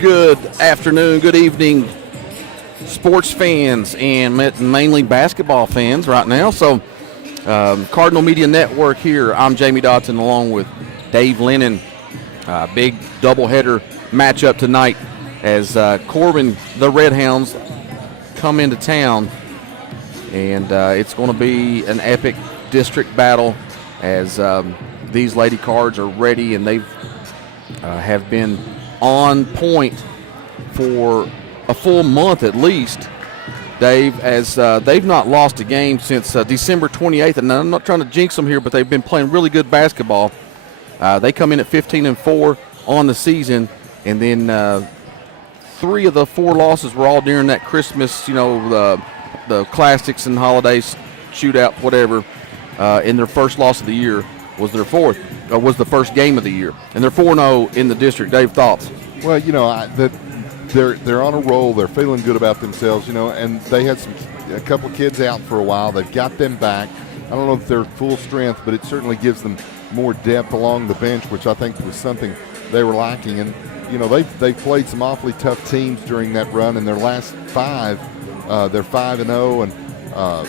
Good afternoon, good evening, sports fans and mainly basketball fans right now. So, Cardinal Media Network here. I'm Jamie Dotson along with Dave Lennon. Big doubleheader matchup tonight as Corbin, the Red Hounds, come into town. And it's going to be an epic district battle as these Lady Cards are ready and they've have been on point for a full month at least, Dave, as they've not lost a game since December 28th. And I'm not trying to jinx them here, but they've been playing really good basketball. They come in at 15-4 on the season, and then 3 of the 4 losses were all during that Christmas, the classics and holidays, shootout, whatever. In their first loss of the year was their was the first game of the year, and they're 4-0 in the district. Dave, thoughts? Well, they're on a roll. They're feeling good about themselves, and they had a couple of kids out for a while. They've got them back. I don't know if they're full strength, but it certainly gives them more depth along the bench, which I think was something they were lacking. And they've played some awfully tough teams during that run. In their last 5, they're 5-0 and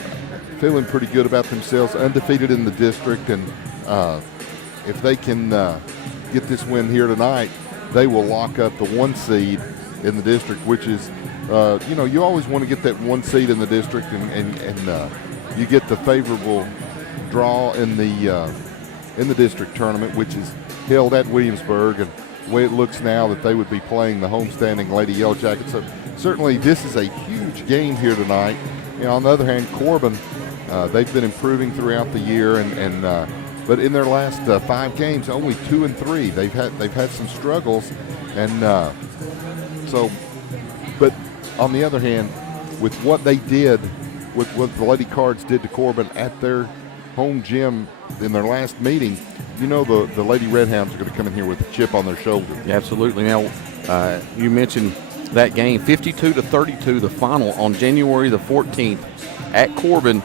feeling pretty good about themselves, undefeated in the district. And if they can get this win here tonight, they will lock up the 1 seed in the district, which is, you always want to get that 1 seed in the district, and you get the favorable draw in the district tournament, which is held at Williamsburg. And the way it looks now that they would be playing the homestanding Lady Yellow Jackets. So certainly this is a huge game here tonight. On the other hand, Corbin, they've been improving throughout the year, but in their last 5 games, only 2-3. They've had some struggles, and but on the other hand, with what they did, with what the Lady Cards did to Corbin at their home gym in their last meeting, the Lady Red Hounds are going to come in here with a chip on their shoulder. Yeah, absolutely. Now, you mentioned that game, 52-32, the final on January the 14th at Corbin,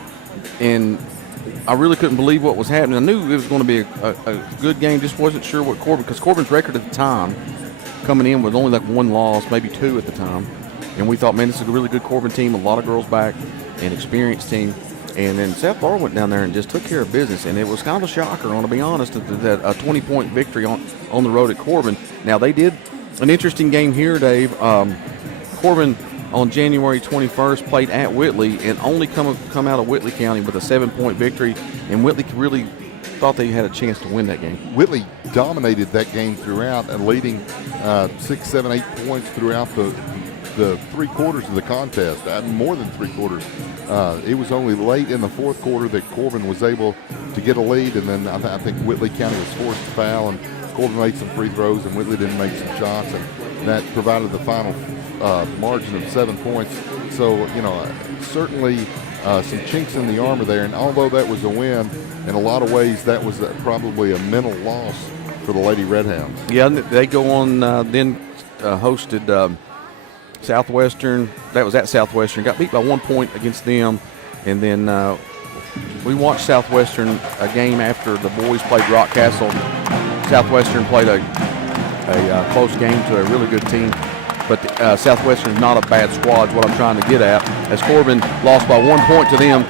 and I really couldn't believe what was happening. I knew it was going to be a good game, just wasn't sure what because Corbin's record at the time coming in was only like 1 loss, maybe 2 at the time. And we thought, man, this is a really good Corbin team, a lot of girls back, an experienced team. And then South Florida went down there and just took care of business. And it was kind of a shocker, to be honest, that a 20-point victory on the road at Corbin. Now, they did an interesting game here, Dave. Corbin on January 21st played at Whitley and only come out of Whitley County with a 7-point victory. And Whitley really thought they had a chance to win that game. Whitley dominated that game throughout and leading 6, 7, 8 points throughout the 3 quarters of the contest, more than 3 quarters. It was only late in the 4th quarter that Corbin was able to get a lead, and then I think Whitley County was forced to foul, and Corbin made some free throws, and Whitley didn't make some shots, and that provided the final margin of 7 points. So, certainly some chinks in the armor there, and although that was a win, in a lot of ways that was probably a mental loss for the Lady Red Hounds. Yeah, they go on then hosted Southwestern. That was at Southwestern. Got beat by 1 point against them, and then we watched Southwestern a game after the boys played Rock Castle. Southwestern played a close game to a really good team, but Southwestern is not a bad squad, is what I'm trying to get at, as Corbin lost by 1 point to them,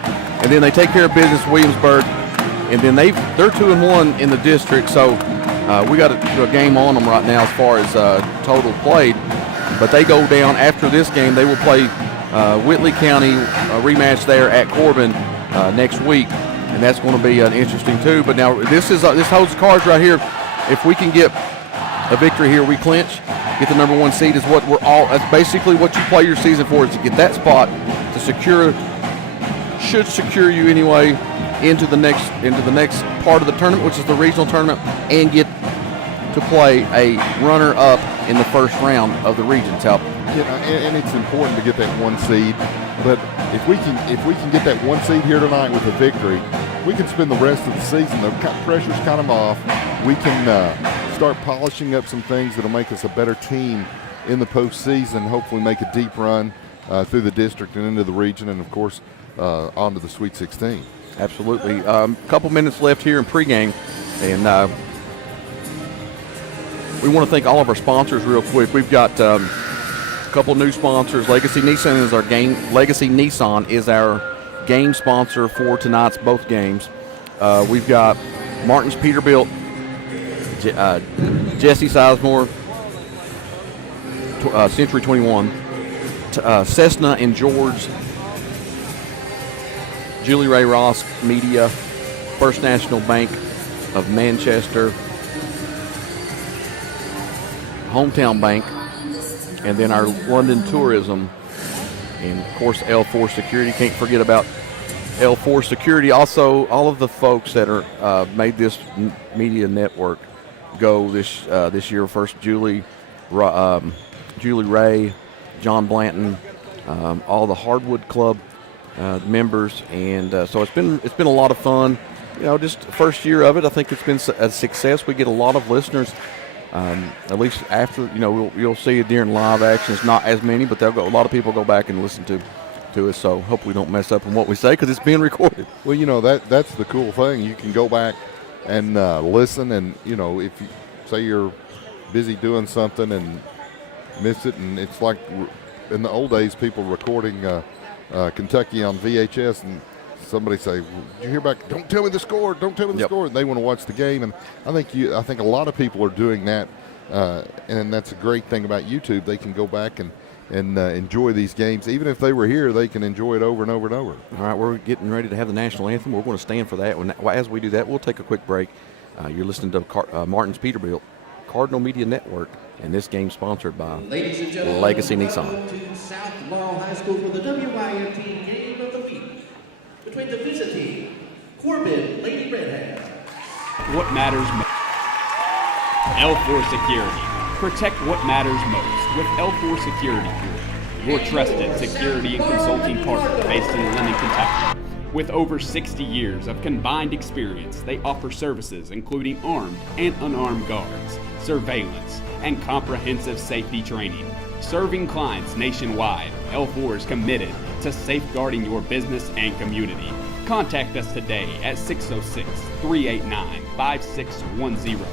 and then they take care of business in Williamsburg, and then they're 2-1 in the district, so we got a game on them right now as far as total played. But they go down after this game. They will play Whitley County, a rematch there at Corbin next week, and that's going to be interesting too. But now this holds the cards right here. If we can get a victory here, we clinch, get the number 1 seed. Is what we're all. That's basically what you play your season for, is to get that spot should secure you anyway into the next part of the tournament, which is the regional tournament, and get to play a runner-up in the first round of the region. So, and it's important to get that 1 seed. But if we can get that 1 seed here tonight with a victory, we can spend the rest of the season. The pressure's kind of off. We can start polishing up some things that'll make us a better team in the postseason. Hopefully, make a deep run through the district and into the region, and of course, onto the Sweet 16. Absolutely. Couple minutes left here in pregame, and we want to thank all of our sponsors real quick. We've got a couple new sponsors. Legacy Nissan is our game sponsor for tonight's both games. We've got Martin's Peterbilt, Jesse Sizemore, Century 21, Cessna and George, Julie Ray Ross Media, First National Bank of Manchester, Hometown Bank, and then our London Tourism, and of course L4 Security. Can't forget about L4 Security. Also, all of the folks that are made this media network go this year. First, Julie Ray, John Blanton, all the Hardwood Club members, and so it's been a lot of fun. Just first year of it, I think it's been a success. We get a lot of listeners. At least after, you'll see it during live action. It's not as many, but a lot of people go back and listen to us. So hope we don't mess up on what we say because it's being recorded. Well, that's the cool thing. You can go back and listen, and if you say you're busy doing something and miss it, and it's like in the old days, people recording Kentucky on VHS, and somebody say, "Did you hear about? Don't tell me the score. Don't tell me the score." And they want to watch the game, and I think a lot of people are doing that, and that's a great thing about YouTube. They can go back and enjoy these games, even if they were here. They can enjoy it over and over and over. All right, we're getting ready to have the national anthem. We're going to stand for that. As we do that, we'll take a quick break. You're listening to Martin's Peterbilt, Cardinal Media Network, and this game sponsored by Ladies and gentlemen, Legacy Nissan. welcome to South Laurel High School for the WYFT Game of the Week between the visiting Corbin Lady Redheads. What matters most. L4 Security. Protect what matters most with L4 Security Group, your trusted security and consulting partner based in London, Kentucky. With over 60 years of combined experience, they offer services including armed and unarmed guards, surveillance, and comprehensive safety training. Serving clients nationwide, L4 is committed to safeguarding your business and community. Contact us today at 606-389-5610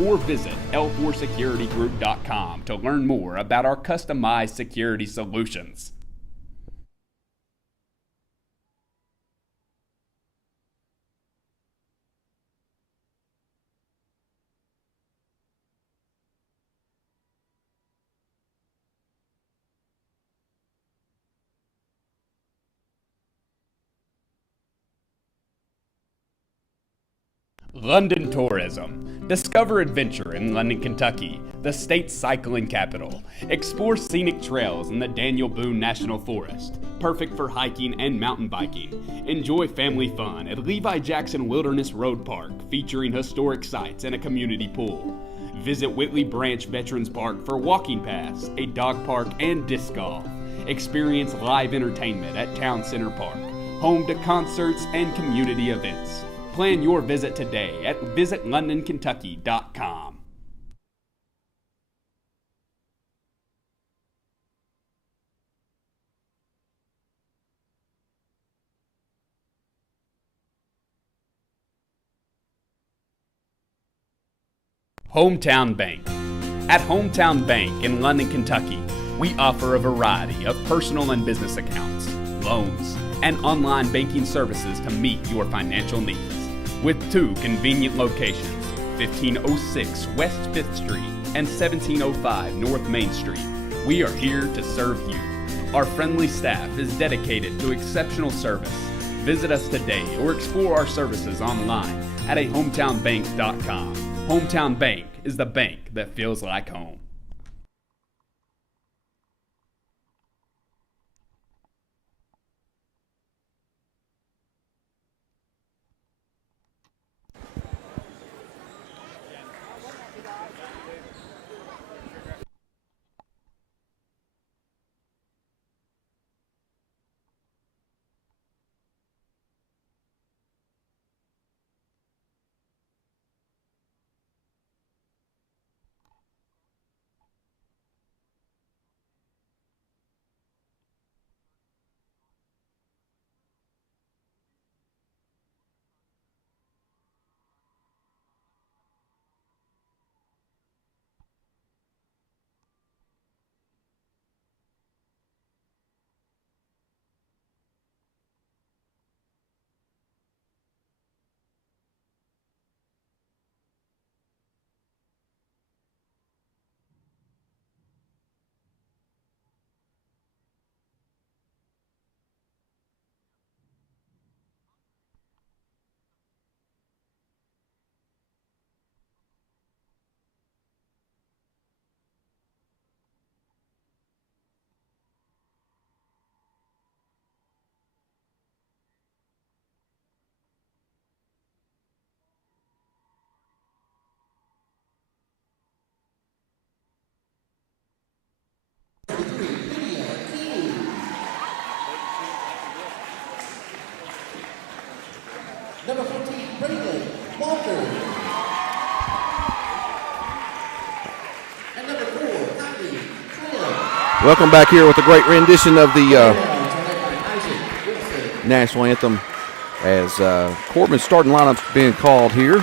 or visit l4securitygroup.com to learn more about our customized security solutions. London Tourism. Discover adventure in London, Kentucky, the state's cycling capital. Explore scenic trails in the Daniel Boone National Forest, perfect for hiking and mountain biking. Enjoy family fun at Levi Jackson Wilderness Road Park, featuring historic sites and a community pool. Visit Whitley Branch Veterans Park for walking paths, a dog park, and disc golf. Experience live entertainment at Town Center Park, home to concerts and community events. Plan your visit today at visitlondonkentucky.com. Hometown Bank. At Hometown Bank in London, Kentucky, we offer a variety of personal and business accounts, loans, and online banking services to meet your financial needs. With two convenient locations, 1506 West 5th Street and 1705 North Main Street, we are here to serve you. Our friendly staff is dedicated to exceptional service. Visit us today or explore our services online at hometownbank.com. Hometown Bank is the bank that feels like home. Welcome back here with a great rendition of the national anthem as Corbin's starting lineup being called here.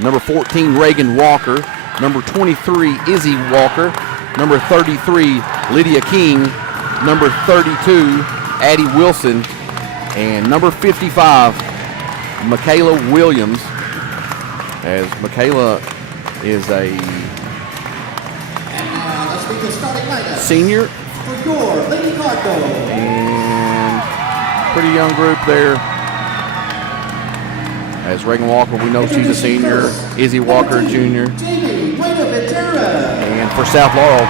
Number 14, Reagan Walker. Number 23, Izzy Walker. Number 33, Lydia King. Number 32, Addie Wilson. And number 55, Michaela Williams. As Michaela is a senior. For your Lady Cardinals. And pretty young group there. As Reagan Walker, we know she's a senior. Izzy Walker, junior. And for South Laurel,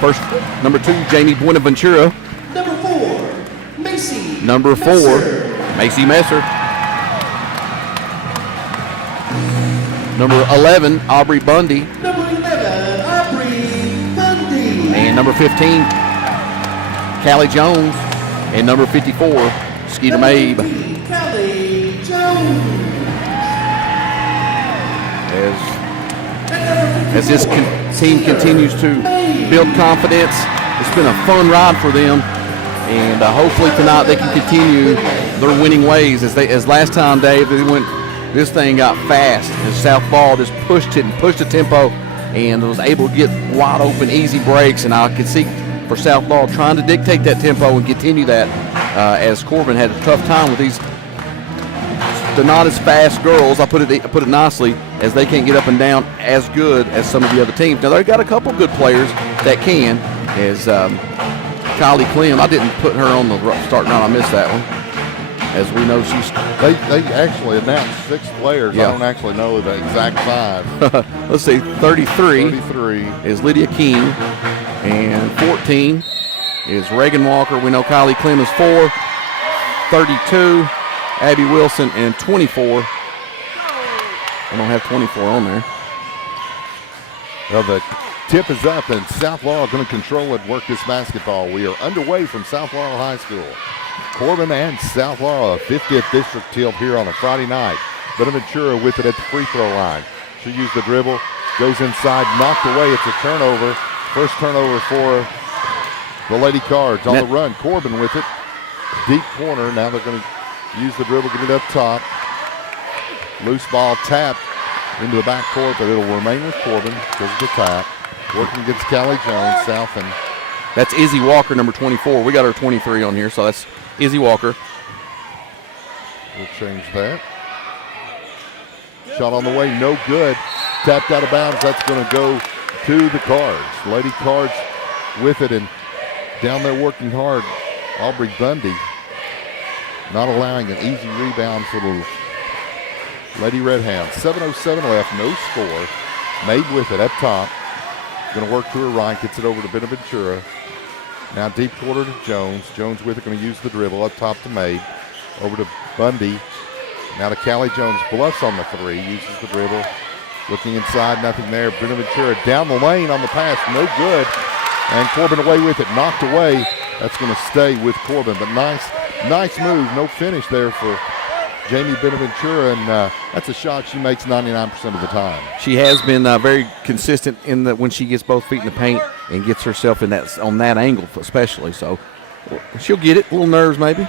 first, number 2, Jamie Buenaventura. Number 4, Macy. Number 4, Macy Messer. Number 11, Aubrey Bundy. Number 11, Aubrey Bundy. And number 15, Callie Jones. And number 54, Skeeter Mabe. Callie Jones. As this team continues to build confidence, it's been a fun ride for them. And hopefully tonight they can continue their winning ways. As last time, Dave, this thing got fast. As South Ball just pushed it and pushed the tempo and was able to get wide open, easy breaks. And I could see for South Ball trying to dictate that tempo and continue that as Corbin had a tough time with these. They're not as fast girls, I put it nicely, as they can't get up and down as good as some of the other teams. Now, they've got a couple good players that can, as Kylie Clem. I didn't put her on the starting round. I missed that one. As we know, They actually announced 6 players. Yeah. I don't actually know the exact 5. Let's see, 33 is Lydia King, and 14 is Reagan Walker. We know Kylie Clem is 4, 32, Abby Wilson, and 24. I don't have 24 on there. Well, the tip is up, and South Laurel going to control it, work this basketball. We are underway from South Laurel High School. Corbin and South Laurel, a 50th district tilt here on a Friday night. Bonaventura with it at the free throw line. She used the dribble, goes inside, knocked away. It's a turnover. First turnover for the Lady Cards on the run. Corbin with it. Deep corner. Now they're going to use the dribble, get it up top. Loose ball tapped into the backcourt, but it'll remain with Corbin because of the tap. Working against Callie Jones, South, and that's Izzy Walker, number 24. We got her 23 on here, so that's Izzy Walker. We'll change that. Shot on the way, no good. Tapped out of bounds. That's going to go to the Cards. Lady Cards with it, and down there working hard, Aubrey Bundy. Not allowing an easy rebound for the Lady Red Hounds. 7:07 left, no score. Made with it up top. Going to work to her right, gets it over to Bonaventura. Now deep quarter to Jones. Jones with it, going to use the dribble up top to Made. Over to Bundy. Now to Callie Jones. Bluffs on the 3, uses the dribble. Looking inside, nothing there. Bonaventura down the lane on the pass, no good. And Corbin away with it, knocked away. That's going to stay with Corbin, but nice move. No finish there for Jamie Bonaventura, and that's a shot she makes 99% of the time. She has been very consistent in that when she gets both feet in the paint and gets herself in that on that angle, especially. So she'll get it. A little nerves maybe.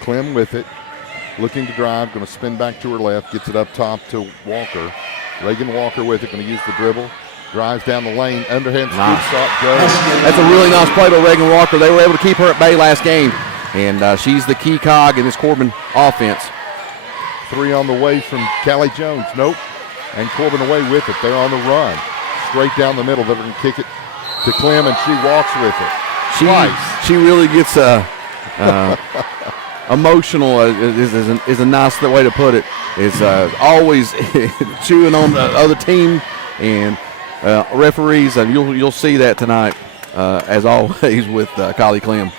Clem with it, looking to drive, going to spin back to her left, gets it up top to Walker. Reagan Walker with it, going to use the dribble. Drives down the lane, underhand scoop shot, goes. That's a really nice play by Reagan Walker. They were able to keep her at bay last game, and she's the key cog in this Corbin offense. 3 on the way from Callie Jones, nope. And Corbin away with it. They're on the run. Straight down the middle, they're going to kick it to Clem, and she walks with it. She really gets emotional, is a nice way to put it. Is always chewing on the other team, and referees, and you'll see that tonight, as always, with Kylie Clem.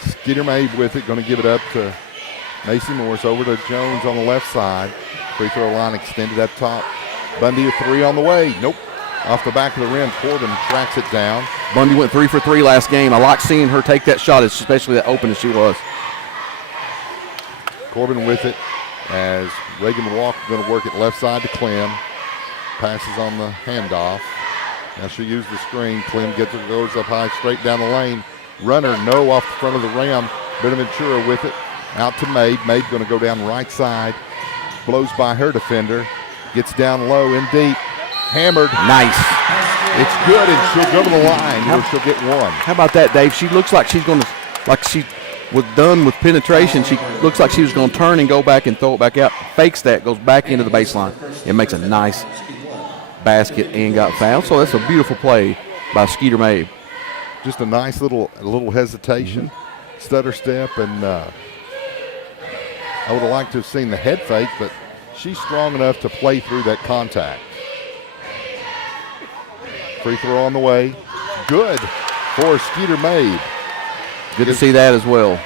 Skeeter Mabe with it, going to give it up to Macy Morris. Over to Jones on the left side. Free throw line extended up top. Bundy a 3 on the way. Nope. Off the back of the rim, Corbin tracks it down. Bundy went 3 for 3 last game. I like seeing her take that shot, especially that open as she was. Corbin with it as Reagan Walker going to work it left side to Clem. passes on the handoff. Now she'll use the screen. Clem goes up high, straight down the lane. Runner, no, off the front of the rim. Bonaventura with it. Out to Mabe. Mabe going to go down right side. Blows by her defender. Gets down low and deep. Hammered. Nice. It's good, and she'll go to the line where she'll get one. How about that, Dave? She looks like she's going to, like she was done with penetration. She looks like she was going to turn and go back and throw it back out. Fakes that, goes back into the baseline. It makes a nice basket and got fouled. So that's a beautiful play by Skeeter Mabe. Just a nice little hesitation, stutter step, and I would have liked to have seen the head fake, but she's strong enough to play through that contact. Free throw on the way. Good for Skeeter Mabe. Good to see that as well.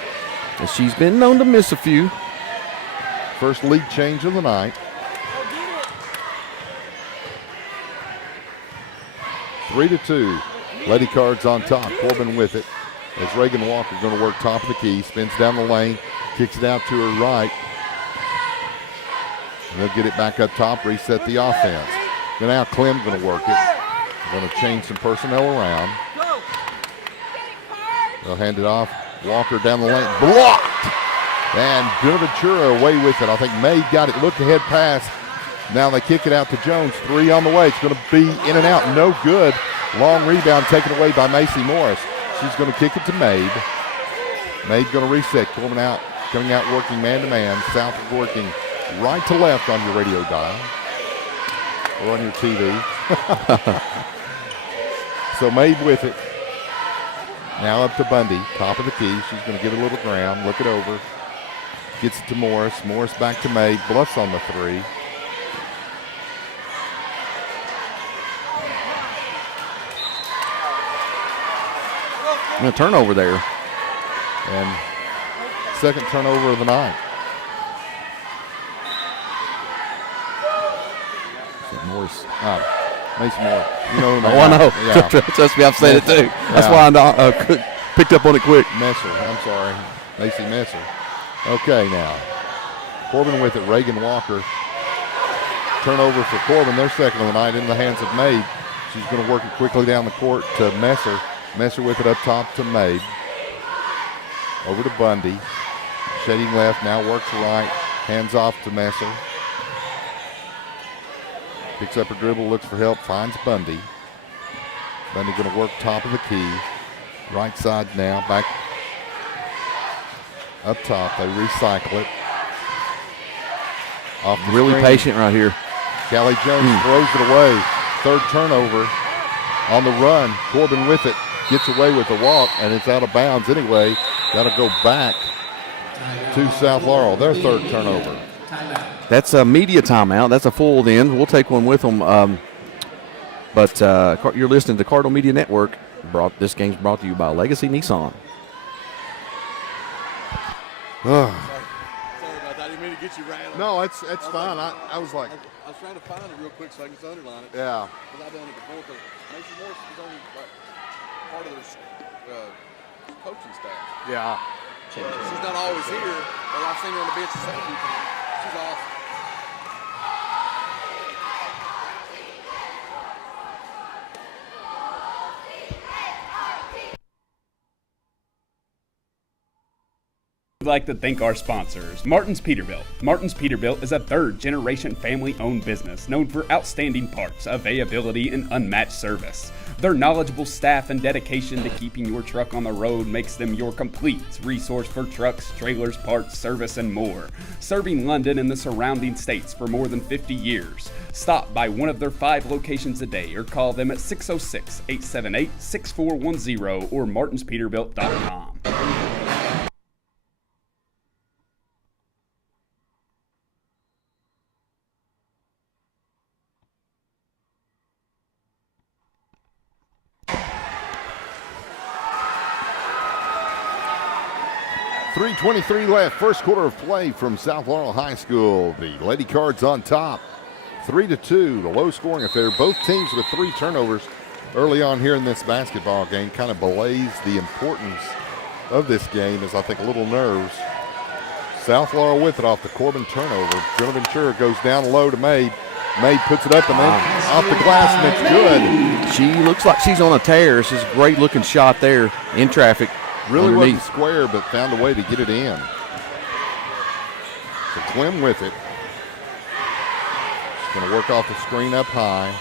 And she's been known to miss a few. First lead change of the night. 3-2. Lady Cards on top. Corbin with it. As Reagan Walker going to work top of the key. Spins down the lane. Kicks it out to her right. And they'll get it back up top. Reset the offense. Then now Clem's going to work it. Going to change some personnel around. They'll hand it off. Walker down the lane. Blocked! And Bonaventura away with it. I think May got it. Look ahead pass. Now they kick it out to Jones. 3 on the way. It's going to be in and out. No good. Long rebound taken away by Macy Morris. She's going to kick it to Mabe. Mabe going to reset. Coming out working man-to-man. Southwood working right to left on your radio dial. Or on your TV. So Mabe with it. Now up to Bundy, top of the key. She's going to give it a little ground, look it over. Gets it to Morris. Morris back to Mabe. Bluffs on the 3. And a turnover there. And second turnover of the night. Morris. Mason Morris. You know who I know. Yeah. Trust me, I've said it too. That's why I picked up on it quick. Messer. I'm sorry. Macy Messer. Okay, now. Corbin with it. Reagan Walker. Turnover for Corbin. Their second of the night in the hands of Mabe. She's going to work it quickly down the court to Messer. Messer with it up top to Mabe. Over to Bundy. Shading left. Now works right. Hands off to Messer. Picks up her dribble, looks for help, finds Bundy. Bundy going to work top of the key. Right side now, back up top. They recycle it. Off the Really screen. patient right here. Callie Jones throws it away. Third turnover on the run. Corbin with it. Gets away with the walk, and it's out of bounds anyway. That'll go back to South Laurel. Their third turnover. That's a media timeout. That's a full then. We'll take one with them. But you're listening to Cardinal Media Network. This game's brought to you by Legacy Nissan. Sorry about that. I didn't mean to get you ran. No, it's fine. I was like, I was trying to find it real quick so I can just underline it. yeah. Because I've done it before. Because Mason Morris is only like part of their coaching staff. Yeah. She's not always here, but I've seen her on the bench a few times. She's awesome. We'd like to thank our sponsors, Martin's Peterbilt. Martin's Peterbilt is a third-generation family-owned business known for outstanding parts, availability, and unmatched service. Their knowledgeable staff and dedication to keeping your truck on the road makes them your complete resource for trucks, trailers, parts, service, and more. Serving London and the surrounding states for more than 50 years. Stop by one of their 5 locations a day or call them at 606-878-6410 or martinspeterbilt.com. .323 left, first quarter of play from South Laurel High School. The Lady Cards on top, 3-2, the low scoring affair. Both teams with 3 turnovers early on here in this basketball game. Kind of belays the importance of this game as I think a little nerves. South Laurel with it off the Corbin turnover. Bonaventura goes down low to Mabe. May puts it up and then off the glass, and it's good. She looks like she's on a tear. It's just a great looking shot there in traffic. Really underneath. wasn't square, but found a way to get it in. So Clem with it. She's going to work off the screen up high.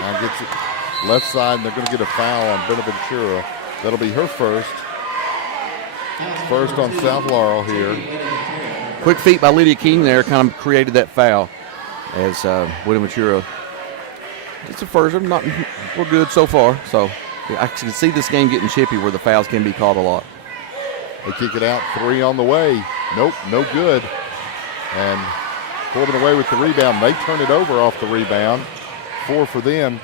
Now gets it left side, and they're going to get a foul on Benaventura. That'll be her first. First on South Laurel here. Quick feet by Lydia King there kind of created that foul as Buenaventura gets a first. We're good so far. So I can see this game getting chippy where the fouls can be called a lot. They kick it out, 3 on the way. Nope, no good. And Corbin away with the rebound. They turn it over off the rebound. 4 for them,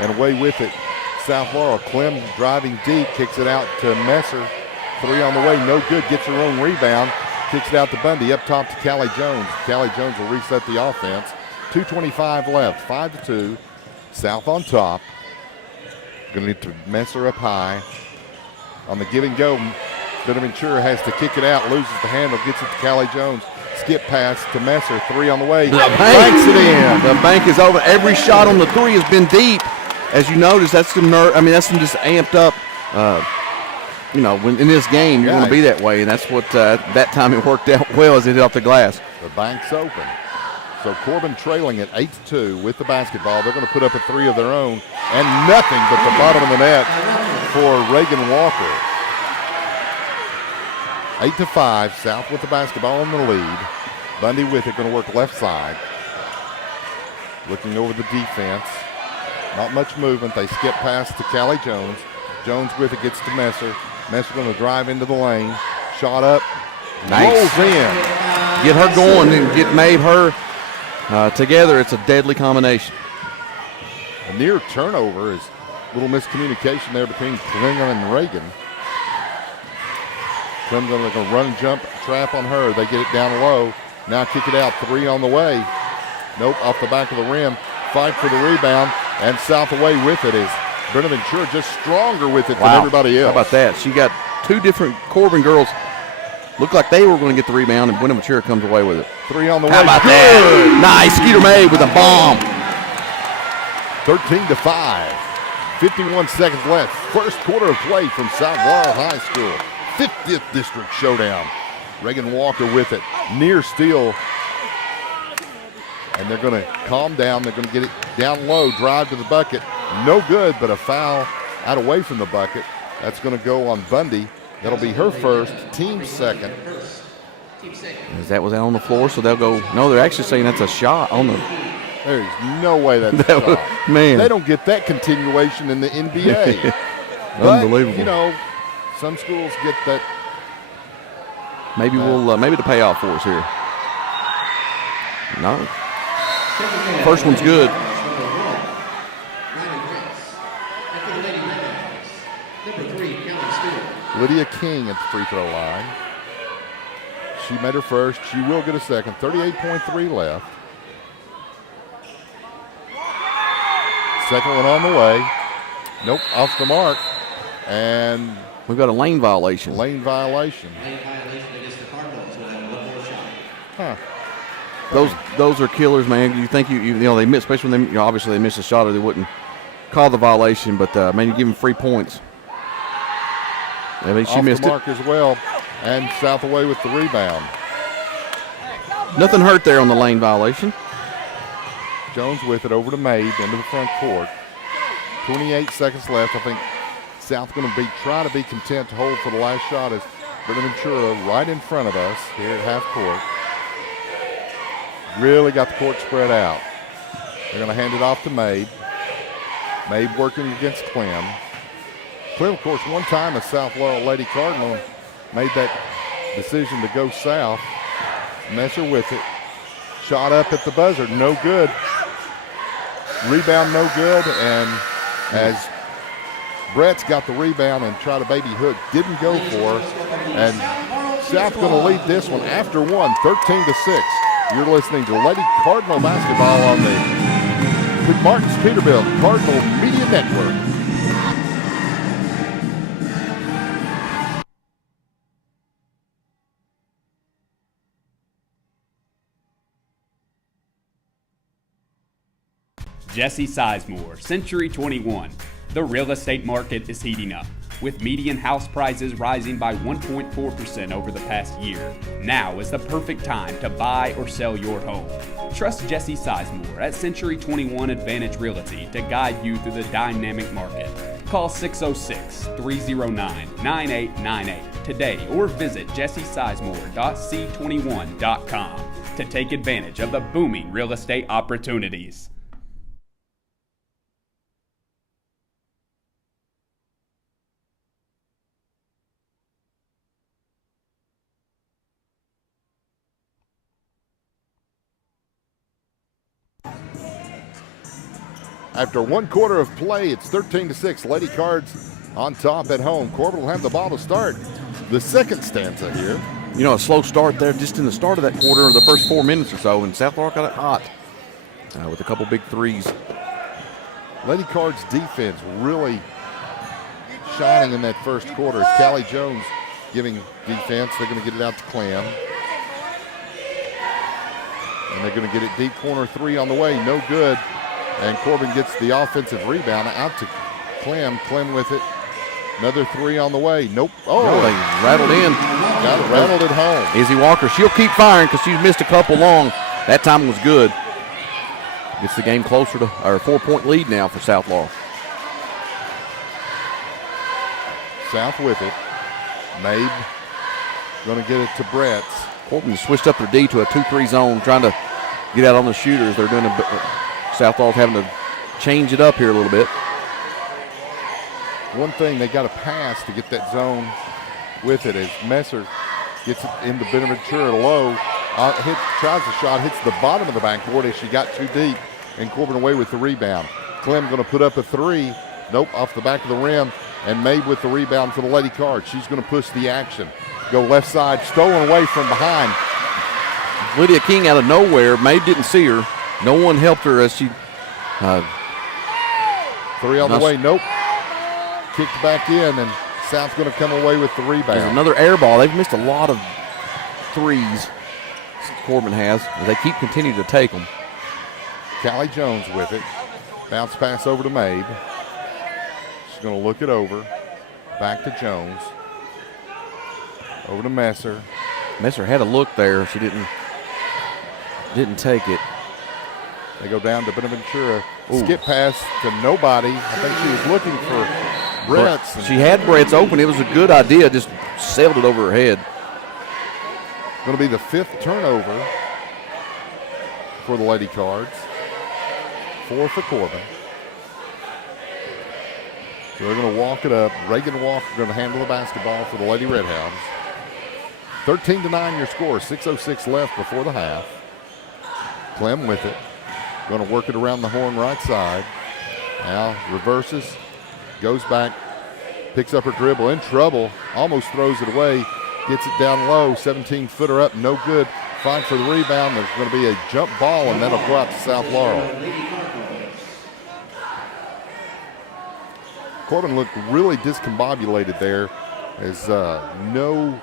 and away with it. South Laurel. Clem driving deep, kicks it out to Messer. 3 on the way, no good. Gets her own rebound. Kicks it out to Bundy. Up top to Callie Jones. Callie Jones will reset the offense. 2:25 left, 5-2. South on top. Going to need to Messer up high. On the give and go, Benaventura has to kick it out, loses the handle, gets it to Callie Jones. Skip pass to Messer, 3 on the way. The Banks it in. The bank is over. Every shot on the 3 has been deep. As you notice, that's some that's some just amped up. When in this game, you're going to be that way, and that's what that time it worked out well as it hit off the glass. The bank's open. So Corbin trailing at 8-2 with the basketball. They're going to put up a 3 of their own, and nothing but the bottom of the net for Reagan Walker. 8-5, South with the basketball in the lead. Bundy with it, going to work left side. Looking over the defense. Not much movement. They skip past to Callie Jones. Jones with it, gets to Messer. Messer going to drive into the lane. Shot up. Nice. Rolls in. Get her going and get Maeve her together. It's a deadly combination. A near turnover is a little miscommunication there between Klingon and Reagan. Clem's going to run and jump trap on her. They get it down low. Now kick it out. 3 on the way. Nope, off the back of the rim. Fight for the rebound. And South away with it is Benaventura, just stronger with it than everybody else. How about that? She got 2 different Corbin girls. Looked like they were going to get the rebound, and Buenaventura comes away with it. 3 on the way. How about that? Nice. Skeeter May with a bomb. 13-5. 51 seconds left. First quarter of play from South Laurel High School. 50th district showdown. Reagan Walker with it. Near steal. And they're going to calm down. They're going to get it down low, drive to the bucket. No good, but a foul out away from the bucket. That's going to go on Bundy. That'll be her first, team second. As that was out on the floor, so they'll go. No, they're actually saying that's a shot on the. There's no way that's a shot. Man. They don't get that continuation in the NBA. Unbelievable. But, some schools get that. Maybe maybe the payoff for us here. No. First one's good. Lydia King at the free throw line. She made her first. She will get a second. 38.3 left. Second one on the way. Nope, off the mark. And we've got a lane violation. Lane violation. Against the Cardinals will have one more shot. Huh. Those are killers, man. You think they miss, especially when they obviously they miss a shot or they wouldn't call the violation, but man, you give them free points. I mean, she off missed the mark as well, and South away with the rebound. Nothing hurt there on the lane violation. Jones with it over to Mabe into the front court. 28 seconds left. I think South going to try to be content to hold for the last shot as Benaventura right in front of us here at half court. Really got the court spread out. They're going to hand it off to Mabe. Mabe working against Clem. Clem, of course, one time a South Laurel Lady Cardinal made that decision to go south. Messer with it. Shot up at the buzzer, no good. Rebound, no good. And as Brett's got the rebound and tried a baby hook, didn't go for her. And South going to lead this one after 13-6. You're listening to Lady Cardinal basketball on the McMartin's Peterbilt Cardinal Media Network. Jesse Sizemore, Century 21. The real estate market is heating up, with median house prices rising by 1.4% over the past year. Now is the perfect time to buy or sell your home. Trust Jesse Sizemore at Century 21 Advantage Realty to guide you through the dynamic market. Call 606-309-9898 today or visit jessesizemore.c21.com to take advantage of the booming real estate opportunities. After 1 quarter of play, it's 13-6. Lady Cards on top at home. Corbin will have the ball to start the second stanza here. You know, a slow start there just in the start of that quarter, the first 4 minutes or so, and South Florida got it hot with a couple big threes. Lady Cards defense really shining in that first quarter. It's Callie Jones giving defense. They're going to get it out to Clem. And they're going to get it deep corner 3 on the way. No good. And Corbin gets the offensive rebound out to Clem. Clem with it. Another 3 on the way. Nope. Oh, they rattled in. Got it rattled at home. Izzy Walker, she'll keep firing because she's missed a couple long. That time was good. Gets the game closer to our 4-point lead now for South Law. South with it. Mabe going to get it to Bretts. Corbin switched up their D to a 2-3 zone, trying to get out on the shooters. They're doing South Law's having to change it up here a little bit. One thing, they got to pass to get that zone with it as Messer gets it into Benaventura low. Tries the shot, hits the bottom of the backboard as she got too deep, and Corbin away with the rebound. Clem going to put up a 3. Nope, off the back of the rim, and Mabe with the rebound for the Lady Cards. She's going to push the action. Go left side, stolen away from behind. Lydia King out of nowhere. Mabe didn't see her. No one helped her as she 3 on the way, nope. Kicked back in, and South's going to come away with the rebound. There's another air ball. They've missed a lot of threes, Corbin has, as they keep continuing to take them. Callie Jones with it. Bounce pass over to Mabe. She's going to look it over. Back to Jones. Over to Messer. Messer had a look there. She didn't take it. They go down to Benaventura. Skip pass to nobody. I think she was looking for Bretts. She had Bretts open. It was a good idea. Just sailed it over her head. Going to be the 5th turnover for the Lady Cards. 4 for Corbin. So they're going to walk it up. Reagan Walker going to handle the basketball for the Lady Redhounds. 13-9 your score. 6:06 left before the half. Clem with it. Going to work it around the horn right side. Now reverses. Goes back. Picks up her dribble. In trouble. Almost throws it away. Gets it down low. 17-footer up. No good. Fight for the rebound. There's going to be a jump ball, and that'll go out to South Laurel. Corbin looked really discombobulated there. As no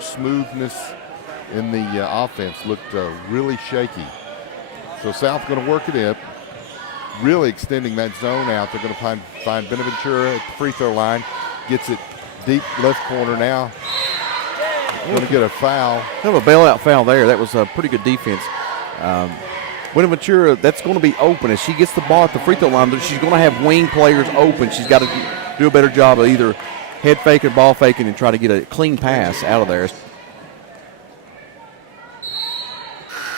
smoothness in the offense. Looked really shaky. So South going to work it in. Really extending that zone out. They're going to find Benaventura at the free throw line. Gets it deep left corner now. Going to get a foul. Kind of a bailout foul there. That was a pretty good defense. Benaventura, that's going to be open. As she gets the ball at the free throw line, she's going to have wing players open. She's got to do a better job of either head faking, ball faking, and try to get a clean pass out of there.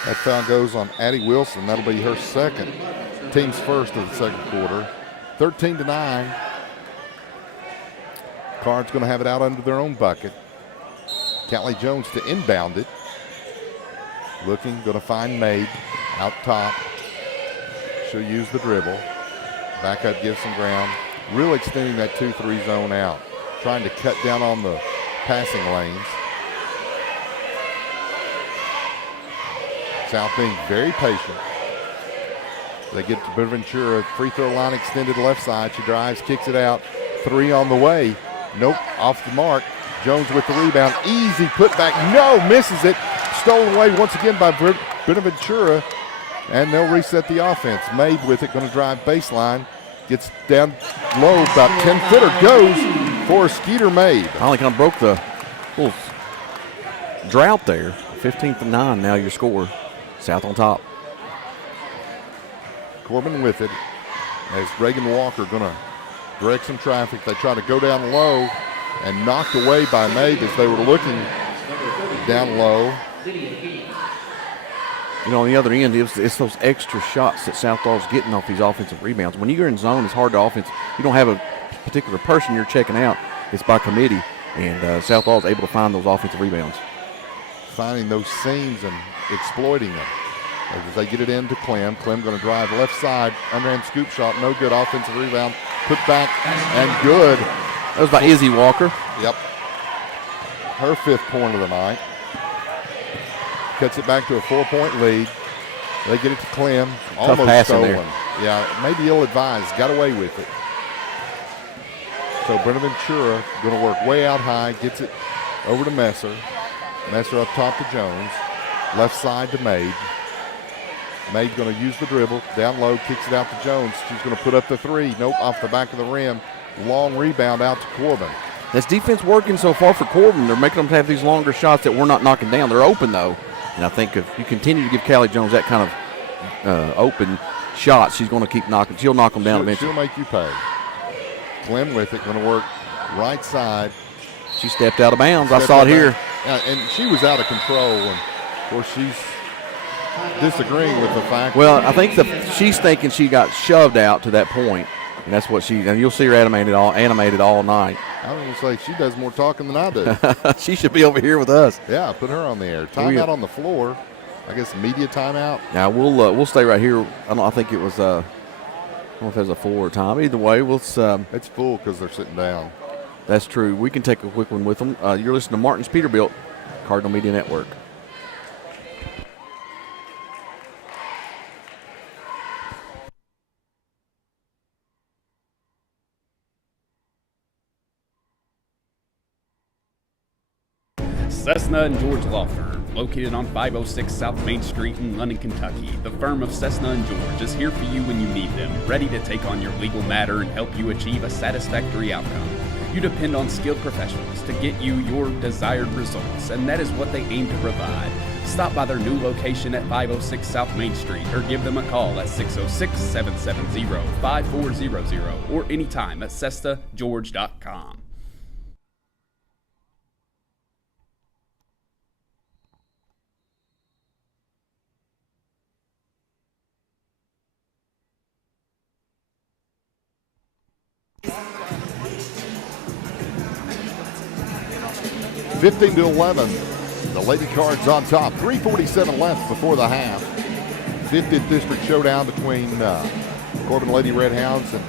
That foul goes on Addie Wilson. That'll be her second. Team's first of the second quarter. 13-9. Cards going to have it out under their own bucket. Callie Jones to inbound it. Looking, going to find Mabe out top. She'll use the dribble. Back up, give some ground. Really extending that 2-3 zone out. Trying to cut down on the passing lanes. South being very patient. They get to Benaventura. Free throw line extended left side. She drives, kicks it out. 3 on the way. Nope, off the mark. Jones with the rebound. Easy putback. No, misses it. Stolen away once again by Benaventura. and they'll reset the offense. Mabe with it, going to drive baseline. Gets down low, about 10-footer, goes for Skeeter Mabe. Finally kind of broke the little drought there. 15-9 now your score. South on top. Corbin with it as Reagan Walker going to direct some traffic. They try to go down low and knocked away by Mabe as they were looking down low. You know, on the other end, it's those extra shots that Southdale's getting off these offensive rebounds. When you're in zone, it's hard to offense. You don't have a particular person you're checking out. It's by committee, and Southdale's able to find those offensive rebounds. Finding those seams and exploiting them. As they get it into Clem. Clem going to drive left side, underhand scoop shot, no good. Offensive rebound, put back, and good. That was by Izzy Walker. Yep. Her 5th point of the night. Cuts it back to a 4-point lead. They get it to Clem. Tough Almost pass in stolen. there. Yeah, maybe ill-advised. Got away with it. So Bonaventura going to work way out high. Gets it over to Messer. Messer up top to Jones. Left side to Mabe. Mabe going to use the dribble. Down low, kicks it out to Jones. She's going to put up the 3. Nope, off the back of the rim. Long rebound out to Corbin. That's defense working so far for Corbin. They're making them have these longer shots that we're not knocking down. They're open, though. And I think if you continue to give Callie Jones that kind of open shot, she's going to keep knocking. She'll knock them down eventually. She'll make you pay. Clem with it, going to work right side. She stepped out of bounds. I saw it here. Yeah, and she was out of control. And, of course, she's disagreeing with the fact. Well, I think she's thinking she got shoved out to that point, and that's what and you'll see her animated all night. I was going to say, she does more talking than I do. She should be over here with us. Yeah, put her on the air. Timeout on the floor. I guess media timeout. Now we'll stay right here. I think it was I don't know if it was a 4 time. Either way, It's full because they're sitting down. That's true. We can take a quick one with them. You're listening to Martin's Peterbilt, Cardinal Media Network. Cessna and George Law Firm, located on 506 South Main Street in London, Kentucky. The firm of Cessna and George is here for you when you need them, ready to take on your legal matter and help you achieve a satisfactory outcome. You depend on skilled professionals to get you your desired results, and that is what they aim to provide. Stop by their new location at 506 South Main Street or give them a call at 606-770-5400 or anytime at CessaGeorge.com. $15 to 11. The Lady Cards on top. 3:47 left before the half. 50th District showdown between Corbin Lady Red Hounds and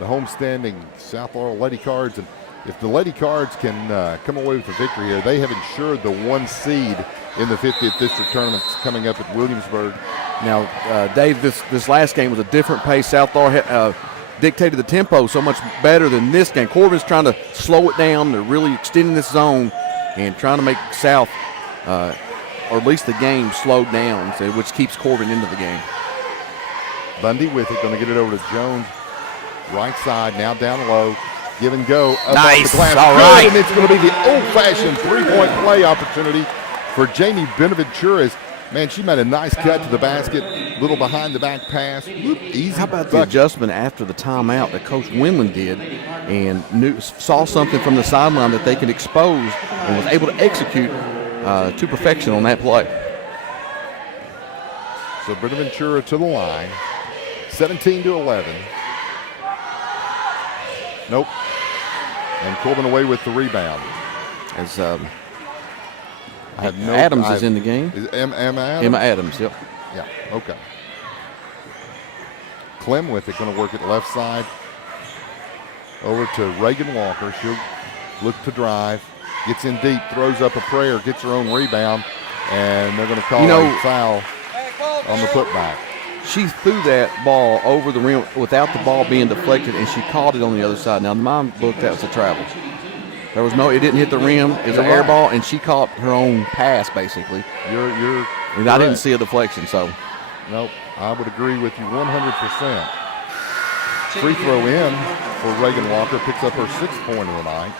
the homestanding South Laurel Lady Cards. And if the Lady Cards can come away with a victory here, they have ensured the 1 seed in the 50th District tournament coming up at Williamsburg. Now, Dave, this last game was a different pace. South Laurel dictated the tempo so much better than this game. Corbin's trying to slow it down. They're really extending this zone and trying to make South, or at least the game, slowed down, which keeps Corbin into the game. Bundy with it, going to get it over to Jones. Right side, now down low. Give and go. Nice. All right. And it's going to be the old-fashioned 3-point play opportunity for Jamie Benaventuras. Man, she made a nice cut to the basket. Little behind-the-back pass. Whoop, easy. How about the adjustment after the timeout that Coach Winland did and saw something from the sideline that they could expose and was able to execute to perfection on that play. So Benaventura to the line. 17 to 11. Nope. And Corbin away with the rebound. As Adams Adams is in the game. Is Emma Adams? Emma Adams, yep. Yeah, okay. Clem with it, going to work it left side. Over to Reagan Walker. She'll look to drive. Gets in deep, throws up a prayer, gets her own rebound, and they're going to call a foul on the putback. She threw that ball over the rim without the ball being deflected, and she caught it on the other side. Now, in my book, that was a travel. There was it didn't hit the rim. It was an air ball, and she caught her own pass, basically. You're and I didn't see a deflection, so. Nope, I would agree with you 100%. Free throw in for Reagan Walker, picks up her 6th point of the night.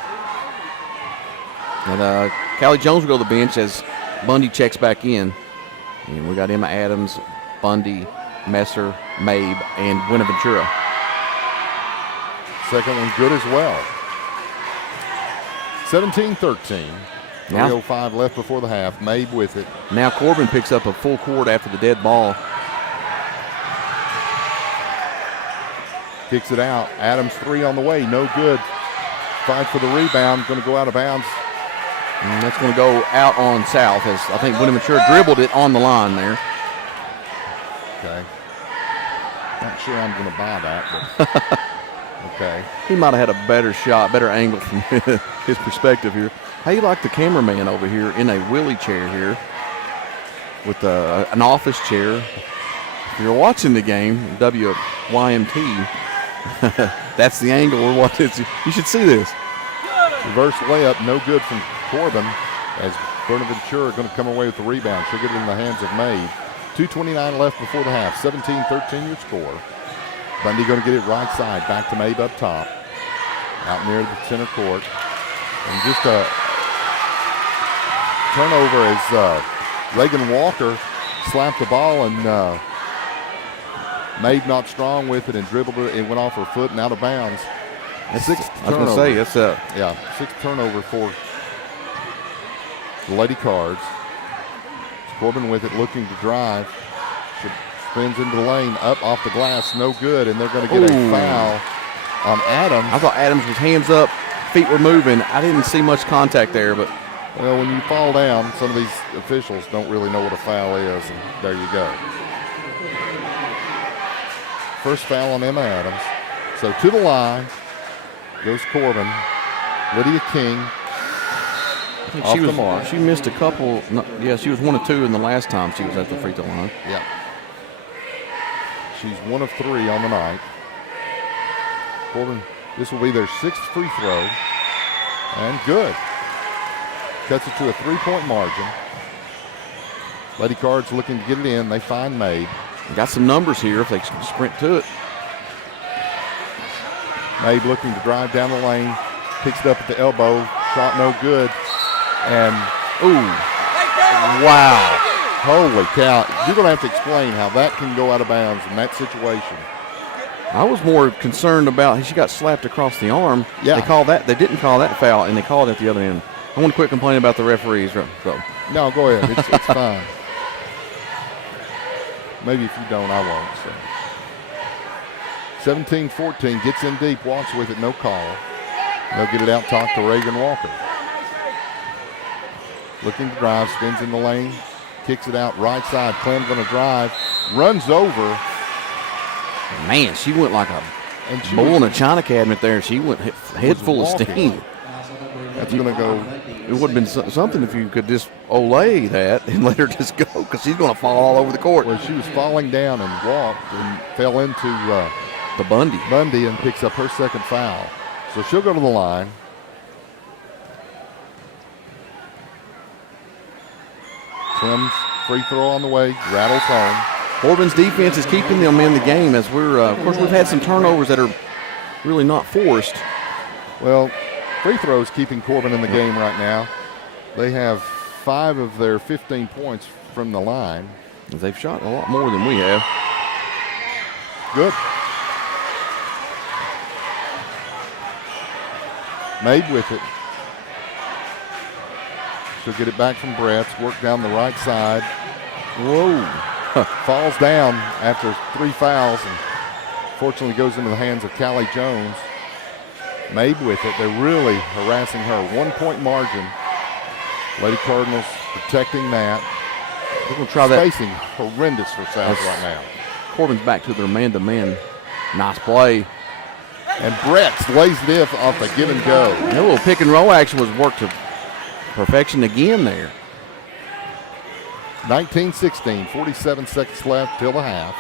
And Callie Jones will go to the bench as Bundy checks back in. And we got Emma Adams, Bundy, Messer, Mabe, and Buenaventura. Second one good as well. 17-13. Now- 3:05 left before the half. Mabe with it. Now Corbin picks up a full court after the dead ball. Kicks it out. Adams 3 on the way. No good. Fight for the rebound. Going to go out of bounds. And that's going to go out on South as I think Buenaventura dribbled it on the line there. Okay. Not sure I'm going to buy that, but okay. He might have had a better shot, better angle from his perspective here. How you like the cameraman over here in a wheelie chair here with an office chair? If you're watching the game, WYMT, that's the angle we're watching. You should see this. Reverse layup, no good from Corbin as Buenaventura going to come away with the rebound. She'll get it in the hands of Mabe. 2:29 left before the half. 17-13 your score. Bundy going to get it right side. Back to Mabe up top. Out near the center court. And just a turnover as Reagan Walker slapped the ball and Mabe not strong with it and dribbled it. It went off her foot and out of bounds. Sixth I was going to say, that's yeah, 6th turnover for the Lady Cards. Corbin with it, looking to drive. She spins into the lane, up off the glass, no good, and they're going to get a foul on Adams. I thought Adams was hands up, feet were moving. I didn't see much contact there, but Well, when you fall down, some of these officials don't really know what a foul is, and there you go. First foul on Emma Adams. So to the line goes Corbin. Lydia King I think off the mark. she missed a couple. Yeah, she was 1 of 2 in the last time she was at the free throw line. Yeah. She's 1 of 3 on the night. Corbin, this will be their 6th free throw. And good. Cuts it to a 3-point margin. Lady Cards looking to get it in. They find Mabe. Got some numbers here if they sprint to it. Mabe looking to drive down the lane. Picks it up at the elbow. Shot no good. And, wow. Holy cow. You're going to have to explain how that can go out of bounds in that situation. I was more concerned about she got slapped across the arm. Yeah. They didn't call that foul, and they called it at the other end. I want to quit complaining about the referees. So. No, go ahead. It's fine. Maybe if you don't, I won't. So. 17-14, gets in deep, walks with it, no call. They'll get it out top to Reagan Walker. Looking to drive, spins in the lane, kicks it out right side. Clem going to drive, runs over. Man, she went like a bull in a china cabinet there. She went head full of steam. That's going to go. It would have been something if you could just olay that and let her just go, because she's going to fall all over the court. Well, she was falling down and walked and fell into The Bundy and picks up her 2nd foul. So she'll go to the line. Clem's free throw on the way, rattles home. Corbin's defense is keeping them in the game as we're, of course, we've had some turnovers that are really not forced. Well, free throws keeping Corbin in the game right now. They have 5 of their 15 points from the line. They've shot a lot more than we have. Good. Mabe with it. She'll get it back from Bretz. Work down the right side. Whoa. Falls down after 3 fouls and fortunately goes into the hands of Callie Jones. Mabe with it. They're really harassing her. 1-point margin. Lady Cardinals protecting that. They're going to try that. Spacing horrendous for South right now. Corbin's back to their man-to-man. Nice play. And Bretz lays it off the give and go. That little pick and roll action was worked to perfection again there. 19-16, 47 seconds left till the half.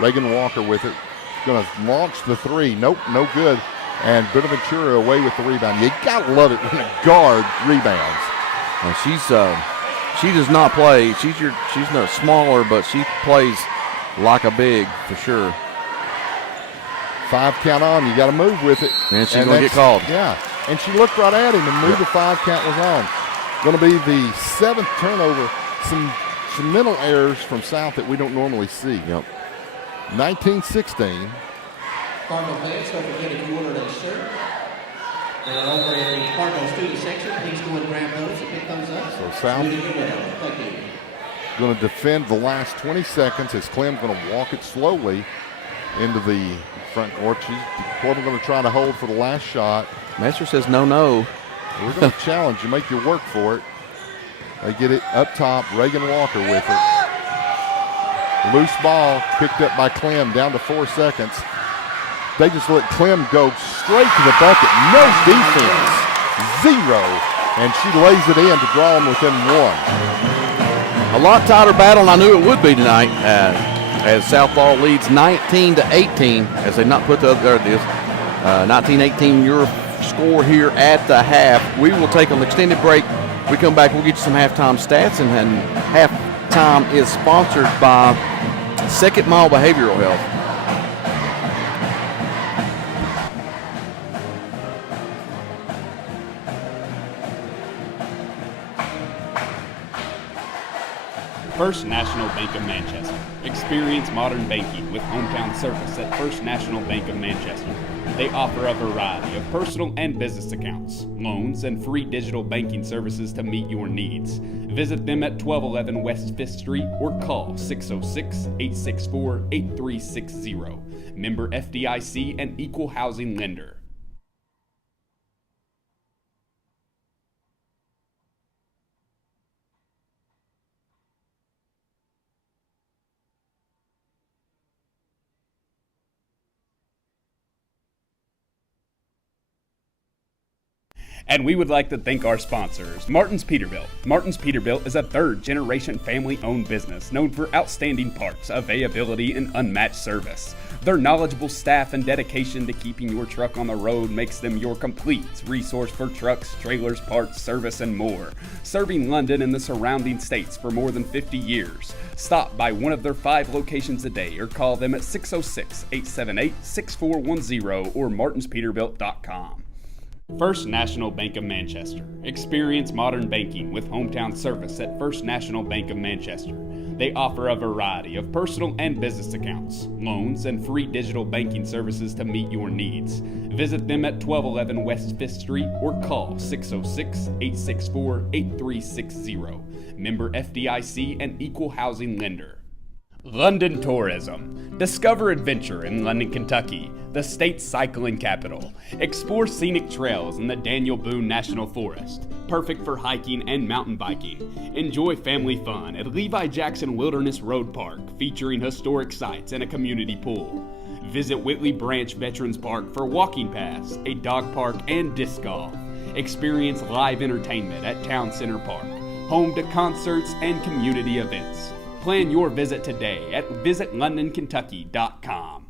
Reagan Walker with it. Going to launch the 3. Nope, no good. And Buenaventura away with the rebound. You got to love it when a guard rebounds. she does not play. She's not smaller, but she plays like a big for sure. 5 count on. You got to move with it. And she's going to get called. Yeah. And she looked right at him and knew the 5 count was on. Going to be the 7th turnover. Some mental errors from South that we don't normally see. Yep. 19-16. Cardinal fans, don't forget if you ordered a shirt, they're over in the Cardinal student section. Please go and grab those and pick those up. So South Thank you. going to defend the last 20 seconds as Clem's going to walk it slowly into the front court. Corbin going to try to hold for the last shot. Master says no. We're going to challenge you, make you work for it. They get it up top. Reagan Walker with it. Loose ball picked up by Clem down to 4 seconds. They just let Clem go straight to the bucket. No defense. 0. And she lays it in to draw them within 1. A lot tighter battle than I knew it would be tonight. As Southpaw leads 19-18, as they not put there it is, 19-18 your score here at the half. We will take an extended break. We come back, we'll get you some halftime stats, and halftime is sponsored by Second Mile Behavioral Health. First National Bank of Manchester. Experience modern banking with hometown service at First National Bank of Manchester. They offer a variety of personal and business accounts, loans, and free digital banking services to meet your needs. Visit them at 1211 West 5th Street or call 606-864-8360. Member FDIC and Equal Housing Lender. And we would like to thank our sponsors, Martin's Peterbilt. Martin's Peterbilt is a third-generation family-owned business known for outstanding parts, availability, and unmatched service. Their knowledgeable staff and dedication to keeping your truck on the road makes them your complete resource for trucks, trailers, parts, service, and more. Serving London and the surrounding states for more than 50 years. Stop by one of their 5 locations a day or call them at 606-878-6410 or martinspeterbilt.com. First National Bank of Manchester. Experience modern banking with hometown service at First National Bank of Manchester. They offer a variety of personal and business accounts, loans, and free digital banking services to meet your needs. Visit them at 1211 West 5th Street or call 606-864-8360. Member FDIC and Equal Housing Lender. London Tourism. Discover adventure in London, Kentucky, the state's cycling capital. Explore scenic trails in the Daniel Boone National Forest, perfect for hiking and mountain biking. Enjoy family fun at Levi Jackson Wilderness Road Park, featuring historic sites and a community pool. Visit Whitley Branch Veterans Park for walking paths, a dog park, and disc golf. Experience live entertainment at Town Center Park, home to concerts and community events. Plan your visit today at visitlondonkentucky.com.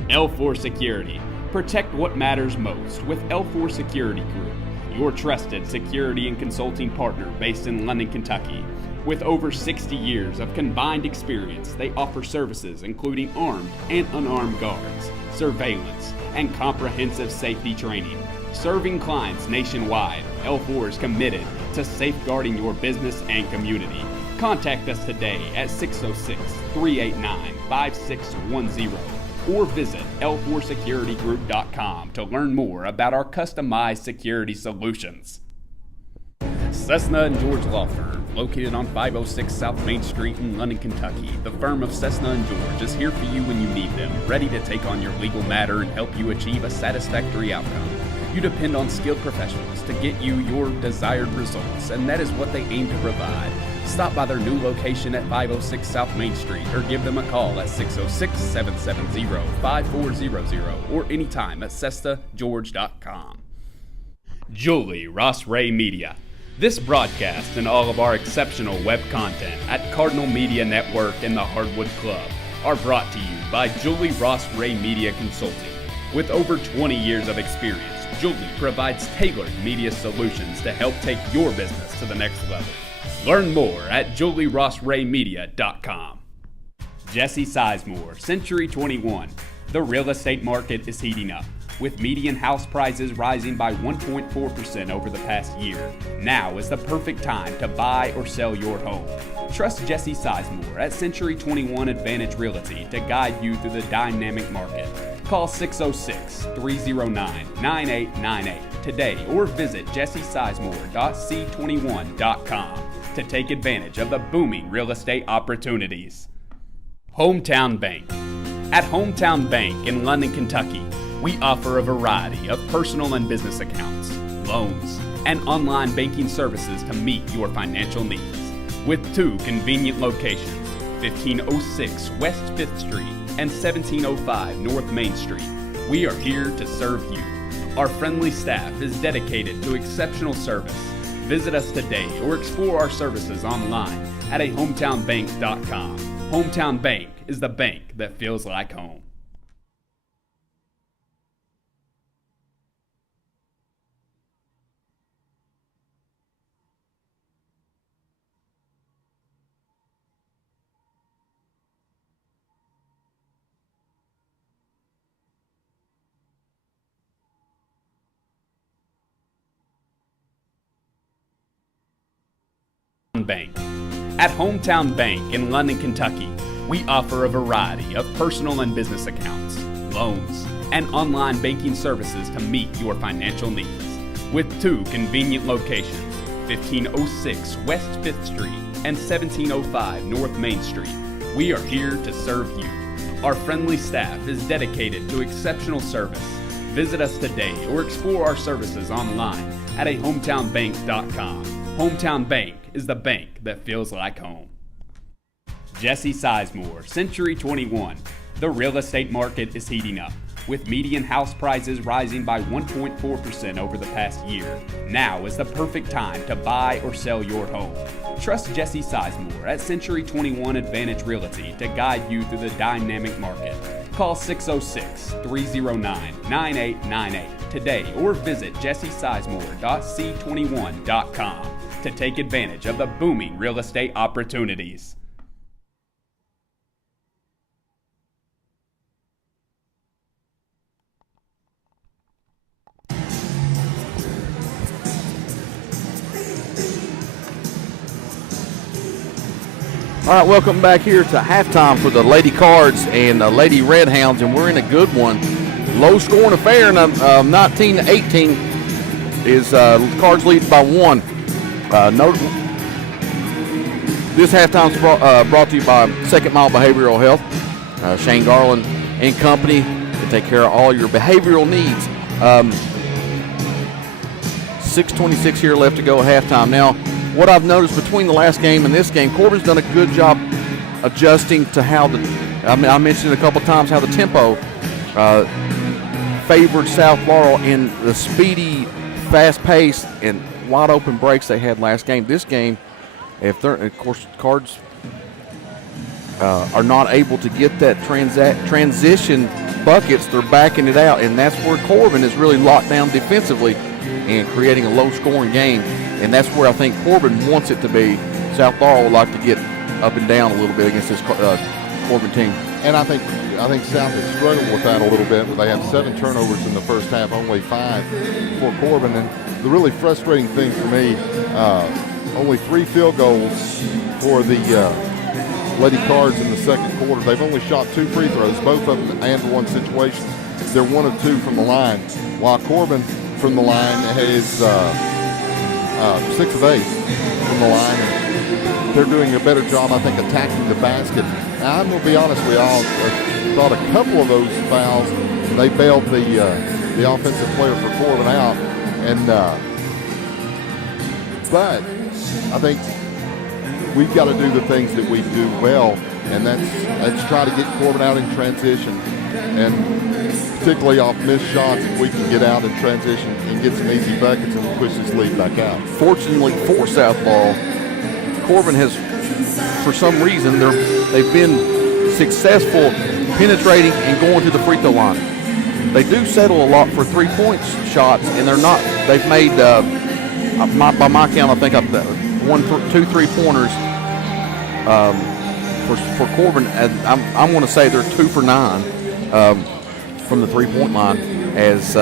L4 Security. Protect what matters most with L4 Security Group, your trusted security and consulting partner based in London, Kentucky. With over 60 years of combined experience, they offer services including armed and unarmed guards, surveillance, and comprehensive safety training. Serving clients nationwide, L4 is committed to safeguarding your business and community. Contact us today at 606-389-5610 or visit l4securitygroup.com to learn more about our customized security solutions. Cessna and George Law Firm, located on 506 South Main Street in London, Kentucky. The firm of Cessna and George is here for you when you need them, ready to take on your legal matter and help you achieve a satisfactory outcome. You depend on skilled professionals to get you your desired results, and that is what they aim to provide. Stop by their new location at 506 South Main Street or give them a call at 606-770-5400 or anytime at cestageorge.com. Julie Ross Ray Media. This broadcast and all of our exceptional web content at Cardinal Media Network and the Hardwood Club are brought to you by Julie Ross Ray Media Consulting. With over 20 years of experience, Julie provides tailored media solutions to help take your business to the next level. Learn more at julierossraymedia.com. Jesse Sizemore, Century 21. The real estate market is heating up, with median house prices rising by 1.4% over the past year. Now is the perfect time to buy or sell your home. Trust Jesse Sizemore at Century 21 Advantage Realty to guide you through the dynamic market. Call 606-309-9898 today or visit jessesizemore.c21.com to take advantage of the booming real estate opportunities. Hometown Bank. At Hometown Bank in London, Kentucky, we offer a variety of personal and business accounts, loans, and online banking services to meet your financial needs. With 2 convenient locations, 1506 West 5th Street and 1705 North Main Street, we are here to serve you. Our friendly staff is dedicated to exceptional service. Visit us today or explore our services online at hometownbank.com. Hometown Bank is the bank that feels like home. Bank. At Hometown Bank in London, Kentucky, we offer a variety of personal and business accounts, loans, and online banking services to meet your financial needs. With 2 convenient locations, 1506 West 5th Street and 1705 North Main Street, we are here to serve you. Our friendly staff is dedicated to exceptional service. Visit us today or explore our services online at hometownbank.com. Hometown Bank is the bank that feels like home. Jesse Sizemore, Century 21. The real estate market is heating up, with median house prices rising by 1.4% over the past year. Now is the perfect time to buy or sell your home. Trust Jesse Sizemore at Century 21 Advantage Realty to guide you through the dynamic market. Call 606-309-9898 today or visit jessesizemore.c21.com to take advantage of the booming real estate opportunities. All right, welcome back here to halftime for the Lady Cards and the Lady Red Hounds, and we're in a good one. Low-scoring affair, and 19-18 is Cards lead by 1. This halftime is brought to you by Second Mile Behavioral Health, Shane Garland and company to take care of all your behavioral needs. 6:26 here left to go at halftime. Now, what I've noticed between the last game and this game, Corbin's done a good job adjusting to how I mentioned a couple times how the tempo favored South Laurel in the speedy, fast pace and wide open breaks they had last game. This game, if they're, of course, Cards are not able to get that transition buckets, they're backing it out, and that's where Corbin is really locked down defensively and creating a low-scoring game. And that's where I think Corbin wants it to be. South Laurel would like to get up and down a little bit against this Corbin team. And I think South has struggled with that a little bit. They have 7 turnovers in the first half, only 5 for Corbin. And the really frustrating thing for me, only 3 field goals for the Lady Cards in the second quarter. They've only shot 2 free throws, both of them and-one situations. They're 1 of 2 from the line, while Corbin from the line is 6 of 8 from the line. And they're doing a better job, I think, attacking the basket. Now, I'm going to be honest, we all thought a couple of those fouls, they bailed the offensive player for Corbin out. And but I think we've got to do the things that we do well, and let's try to get Corbin out in transition, and particularly off missed shots, if we can get out in transition and get some easy buckets and push this lead back out. Fortunately for South Laurel, Corbin has, for some reason, they've been successful penetrating and going to the free throw line. They do settle a lot for 3-point shots, and they've made, by my count, I think 2 3-pointers for Corbin. And I'm going to say they're 2 for 9 from the 3-point line. As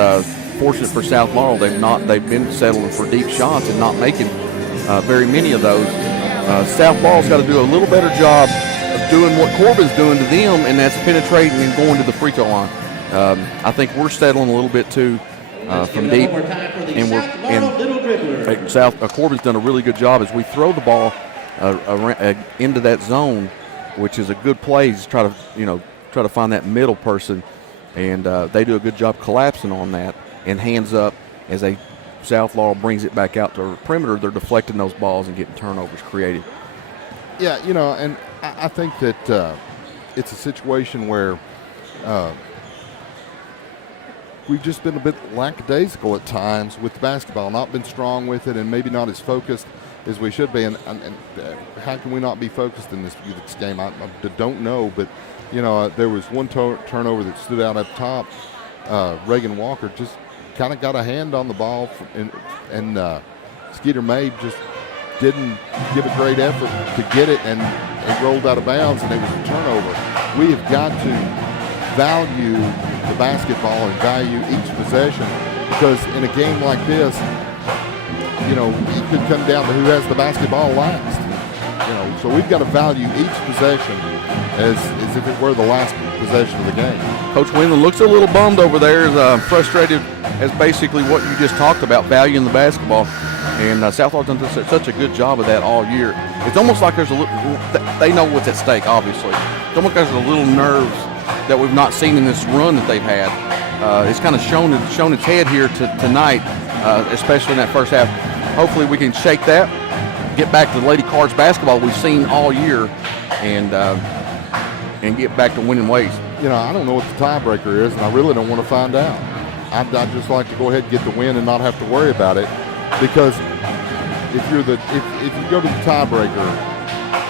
fortunate for South Laurel, they've been settling for deep shots and not making very many of those. South Laurel's got to do a little better job of doing what Corbin's doing to them, and that's penetrating and going to the free throw line. I think we're settling a little bit too from deep, and Corbin's done a really good job as we throw the ball into that zone, which is a good play to try to find that middle person, and they do a good job collapsing on that and hands up as South Laurel brings it back out to the perimeter. They're deflecting those balls and getting turnovers created. Yeah, and I think that it's a situation where we've just been a bit lackadaisical at times with basketball, not been strong with it, and maybe not as focused as we should be. And how can we not be focused in this game? I don't know, but there was one turnover that stood out up top. Reagan Walker just kind of got a hand on the ball, and Skeeter May just didn't give a great effort to get it, and it rolled out of bounds, and it was a turnover. We have got to value the basketball and value each possession, because in a game like this, it could come down to who has the basketball last. So we've got to value each possession as if it were the last possession of the game. Coach Windland looks a little bummed over there, frustrated as basically what you just talked about, valuing the basketball. And South Laurel's done such a good job of that all year. It's almost like there's they know what's at stake, obviously. It's almost like there's a little nerves that we've not seen in this run that they've had. It's kind of shown its head here tonight, especially in that first half. Hopefully we can shake that, get back to the Lady Cards basketball we've seen all year, and get back to winning ways. I don't know what the tiebreaker is, and I really don't want to find out. I'd just like to go ahead and get the win and not have to worry about it, because if you go to the tiebreaker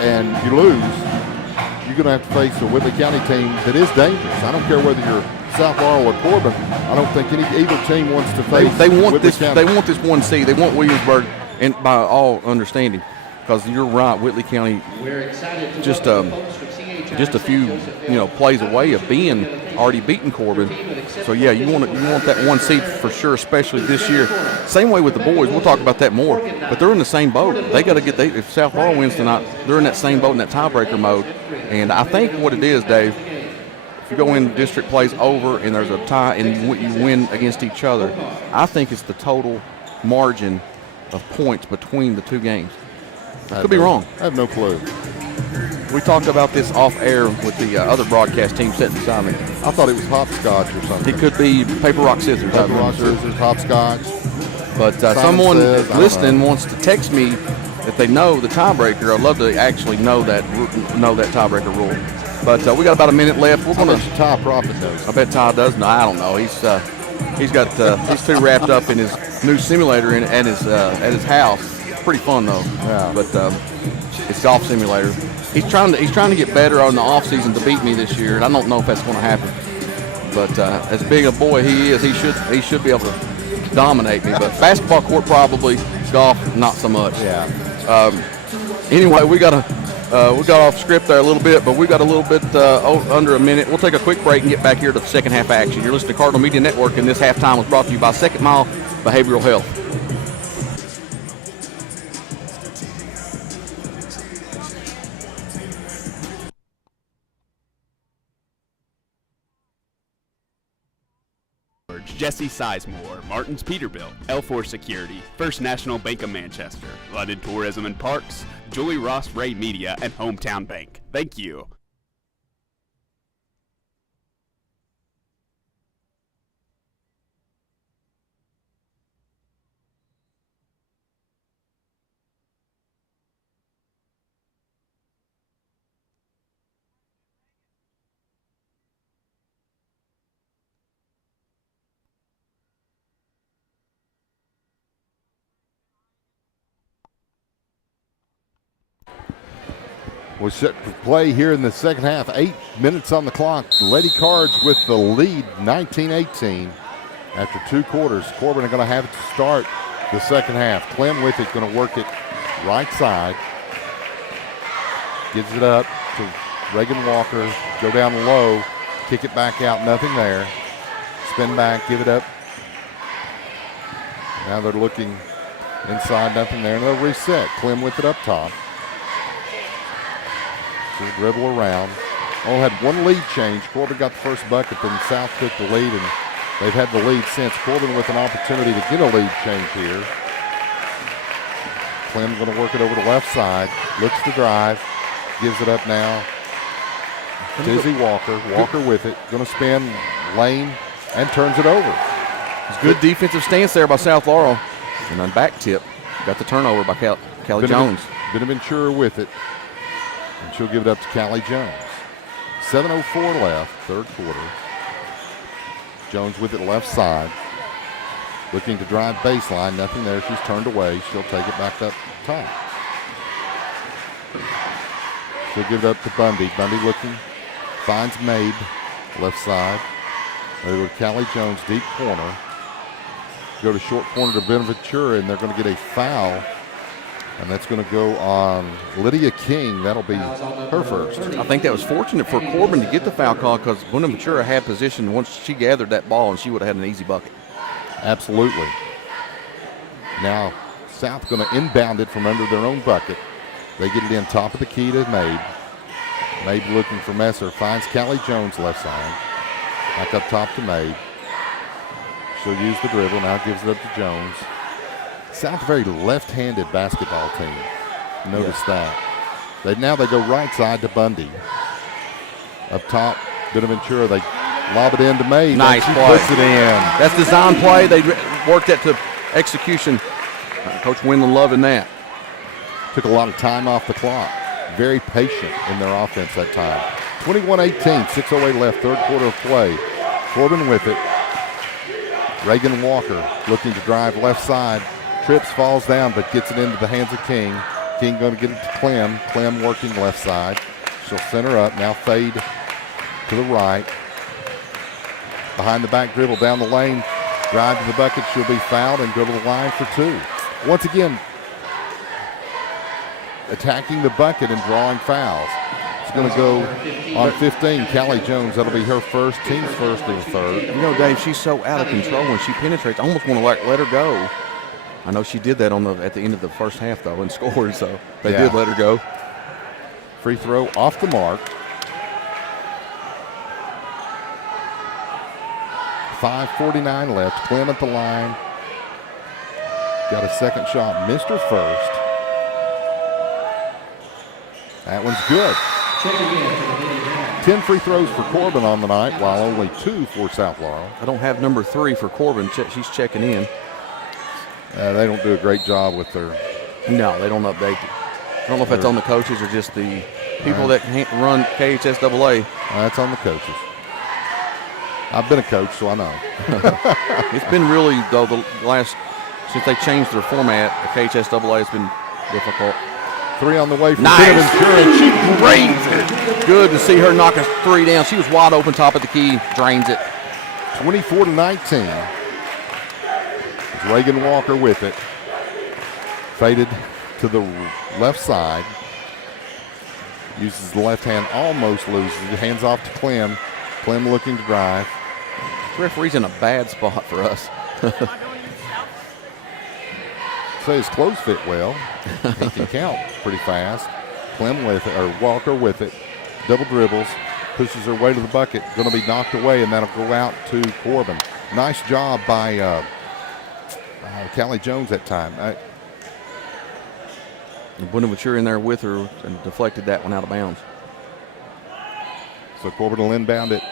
and you lose, you're going to have to face a Whitley County team that is dangerous. I don't care whether you're South Laurel or Corbin. I don't think either team wants to face. They want Whitley this. County. They want this 1 seed. They want Williamsburg, and by all understanding, because you're right, Whitley County just a few plays away of being already beaten Corbin. So yeah, you want that 1 seed for sure, especially this year. Same way with the boys. We'll talk about that more. But they're in the same boat. They got to get. If South Laurel wins tonight, they're in that same boat in that tiebreaker mode. And I think what it is, Dave, if you go in, district plays over, and there's a tie, and you win against each other, I think it's the total margin of points between the two games. I could be wrong. I have no clue. We talked about this off air with the other broadcast team sitting beside me. I thought it was hopscotch or something. It could be paper, rock, scissors. Paper, rock, scissors, hopscotch. But someone listening wants to text me if they know the tiebreaker. I'd love to actually know that tiebreaker rule. But we got about a minute left. We're going to. Ty Prophet knows. I bet Ty does. No, I don't know. He's too wrapped up in his new simulator at his house. It's pretty fun though. Yeah. But it's golf simulator. He's trying to get better on the off season to beat me this year, and I don't know if that's going to happen. But as big a boy he is, he should be able to dominate me. But basketball court probably, golf not so much. Yeah. Anyway, we got off script there a little bit, but we got a little bit under a minute. We'll take a quick break and get back here to the second half action. You're listening to Cardinal Media Network, and this halftime was brought to you by Second Mile Behavioral Health. Jesse Sizemore, Martin's Peterbilt, L4 Security, First National Bank of Manchester, London Tourism and Parks, Julie Ross Ray Media, and Hometown Bank. Thank you. We're set for play here in the second half. 8 minutes on the clock. The Lady Cards with the lead, 19-18. After 2 quarters, Corbin are going to have it to start the second half. Clem with it, going to work it right side. Gives it up to Reagan Walker. Go down low. Kick it back out. Nothing there. Spin back. Give it up. Now they're looking inside. Nothing there. And they'll reset. Clem with it up top. So dribble around. Only had one lead change. Corbin got the first bucket, then South took the lead, and they've had the lead since. Corbin with an opportunity to get a lead change here. Clem going to work it over the left side. Looks to drive. Gives it up now. Izzy Walker. Walker with it. Going to spin lane and turns it over. It's good defensive stance there by South Laurel. And on back tip, got the turnover by Callie Jones. Benaventura with it. And she'll give it up to Callie Jones. 7:04 left, third quarter. Jones with it left side. Looking to drive baseline. Nothing there. She's turned away. She'll take it back up top. She'll give it up to Bundy. Bundy looking. Finds Mabe. Left side. They go to Callie Jones, deep corner. Go to short corner to Benaventura, and they're going to get a foul. And that's going to go on Lydia King. That'll be her first. I think that was fortunate for Corbin to get the foul call because Bonaventura had position once she gathered that ball, and she would have had an easy bucket. Absolutely. Now, South going to inbound it from under their own bucket. They get it in top of the key to Mabe. Mabe looking for Messer. Finds Callie Jones left side. Back up top to Mabe. She'll use the dribble. Now gives it up to Jones. South a very left-handed basketball team. Notice that. Now they go right side to Bundy. Up top, Benaventura, they lob it in to Mabe. Nice play. Puts it in. That's design play. They worked that to execution. Coach Windland loving that. Took a lot of time off the clock. Very patient in their offense that time. 21-18, 6:08 left, third quarter of play. Corbin with it. Reagan Walker looking to drive left side. Trips, falls down, but gets it into the hands of King. King going to get it to Clem. Clem working left side. She'll center up. Now fade to the right. Behind the back dribble down the lane. Drive to the bucket. She'll be fouled and go to the line for two. Once again, attacking the bucket and drawing fouls. It's going to go on 15. Callie Jones, that'll be her first, team's first in the third. You know, Dave, she's so out of control when she penetrates. I almost want to let her go. I know she did that at the end of the first half, though, and scored, so they did let her go. Free throw off the mark. 5:49 left. Clem at the line. Got a second shot. Missed her first. That one's good. 10 free throws for Corbin on the night, while only 2 for South Laurel. I don't have number 3 for Corbin. She's checking in. They don't do a great job with their. No, they don't update it. I don't know if that's on the coaches or just the people that run KHSAA. That's on the coaches. I've been a coach, so I know. It's been really, though, since they changed their format, the KHSAA has been difficult. 3 on the way from nice. Benaventura. She drains it. Good to see her knock a 3 down. She was wide open, top of the key, drains it. 24-19. Reagan Walker with it. Faded to the left side. Uses the left hand, almost loses it. Hands off to Clem. Clem looking to drive. The referee's in a bad spot for us. So his clothes fit well. He can count pretty fast. Clem with it, or Walker with it. Double dribbles. Pushes her way to the bucket. Going to be knocked away, and that'll go out to Corbin. Nice job by Callie Jones that time. Bonaventura in there with her and deflected that one out of bounds. So Corbin will inbound it,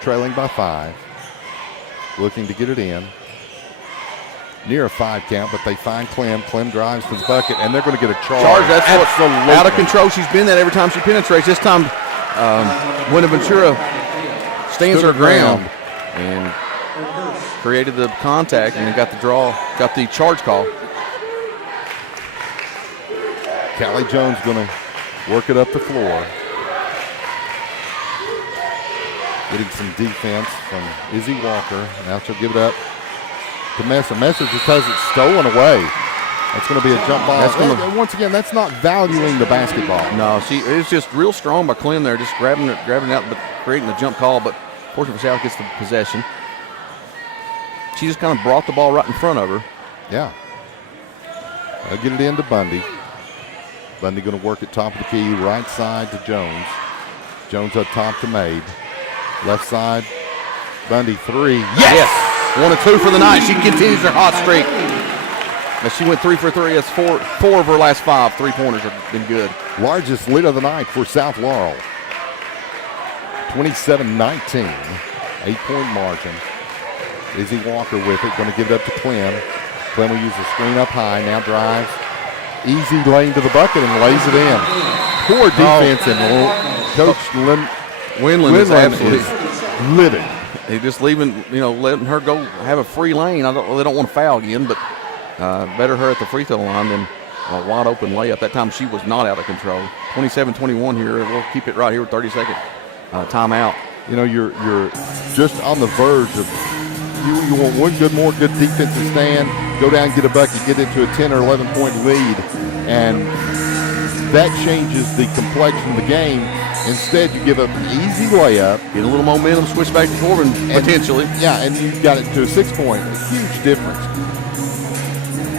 trailing by 5. Looking to get it in. Near a 5 count, but they find Clem. Clem drives to the bucket, and they're going to get a charge. That's absolutely out of control. She's been that every time she penetrates. This time, Bonaventura stands her ground and created the contact and got the charge call. Callie Jones going to work it up the floor. Getting some defense from Izzy Walker. Now she'll give it up to Messer. Messer just has it stolen away. That's going to be a jump ball. And once again, that's not valuing the basketball. No, she is just real strong by Clem there, just grabbing it out, but creating the jump call. But fortunately for South, gets the possession. She just kind of brought the ball right in front of her. Yeah. They'll get it into Bundy. Bundy going to work at top of the key, right side to Jones. Jones up top to Mabe. Left side, Bundy, 3. Yes! 1 of 2 for the night. She continues her hot streak. As she went 3 for 3. That's four of her last 5 3-pointers have been good. Largest lead of the night for South Laurel. 27-19, 8-point margin. Izzy Walker with it, going to give it up to Clem. Clem will use the screen up high, now drives. Easy lane to the bucket and lays it in. Poor defense, and Coach Windland is absolutely livid. They just letting her go have a free lane. They don't want to foul again, but better her at the free throw line than a wide open layup. That time she was not out of control. 27-21 here. We'll keep it right here with 30-second timeout. You're just on the verge of you want one more good defensive stand, go down, get a bucket, get into a 10 or 11-point lead, and that changes the complexion of the game. Instead, you give up an easy layup. Get a little momentum, switch back to Corbin, potentially. Yeah, and you've got it to a 6-point. A huge difference.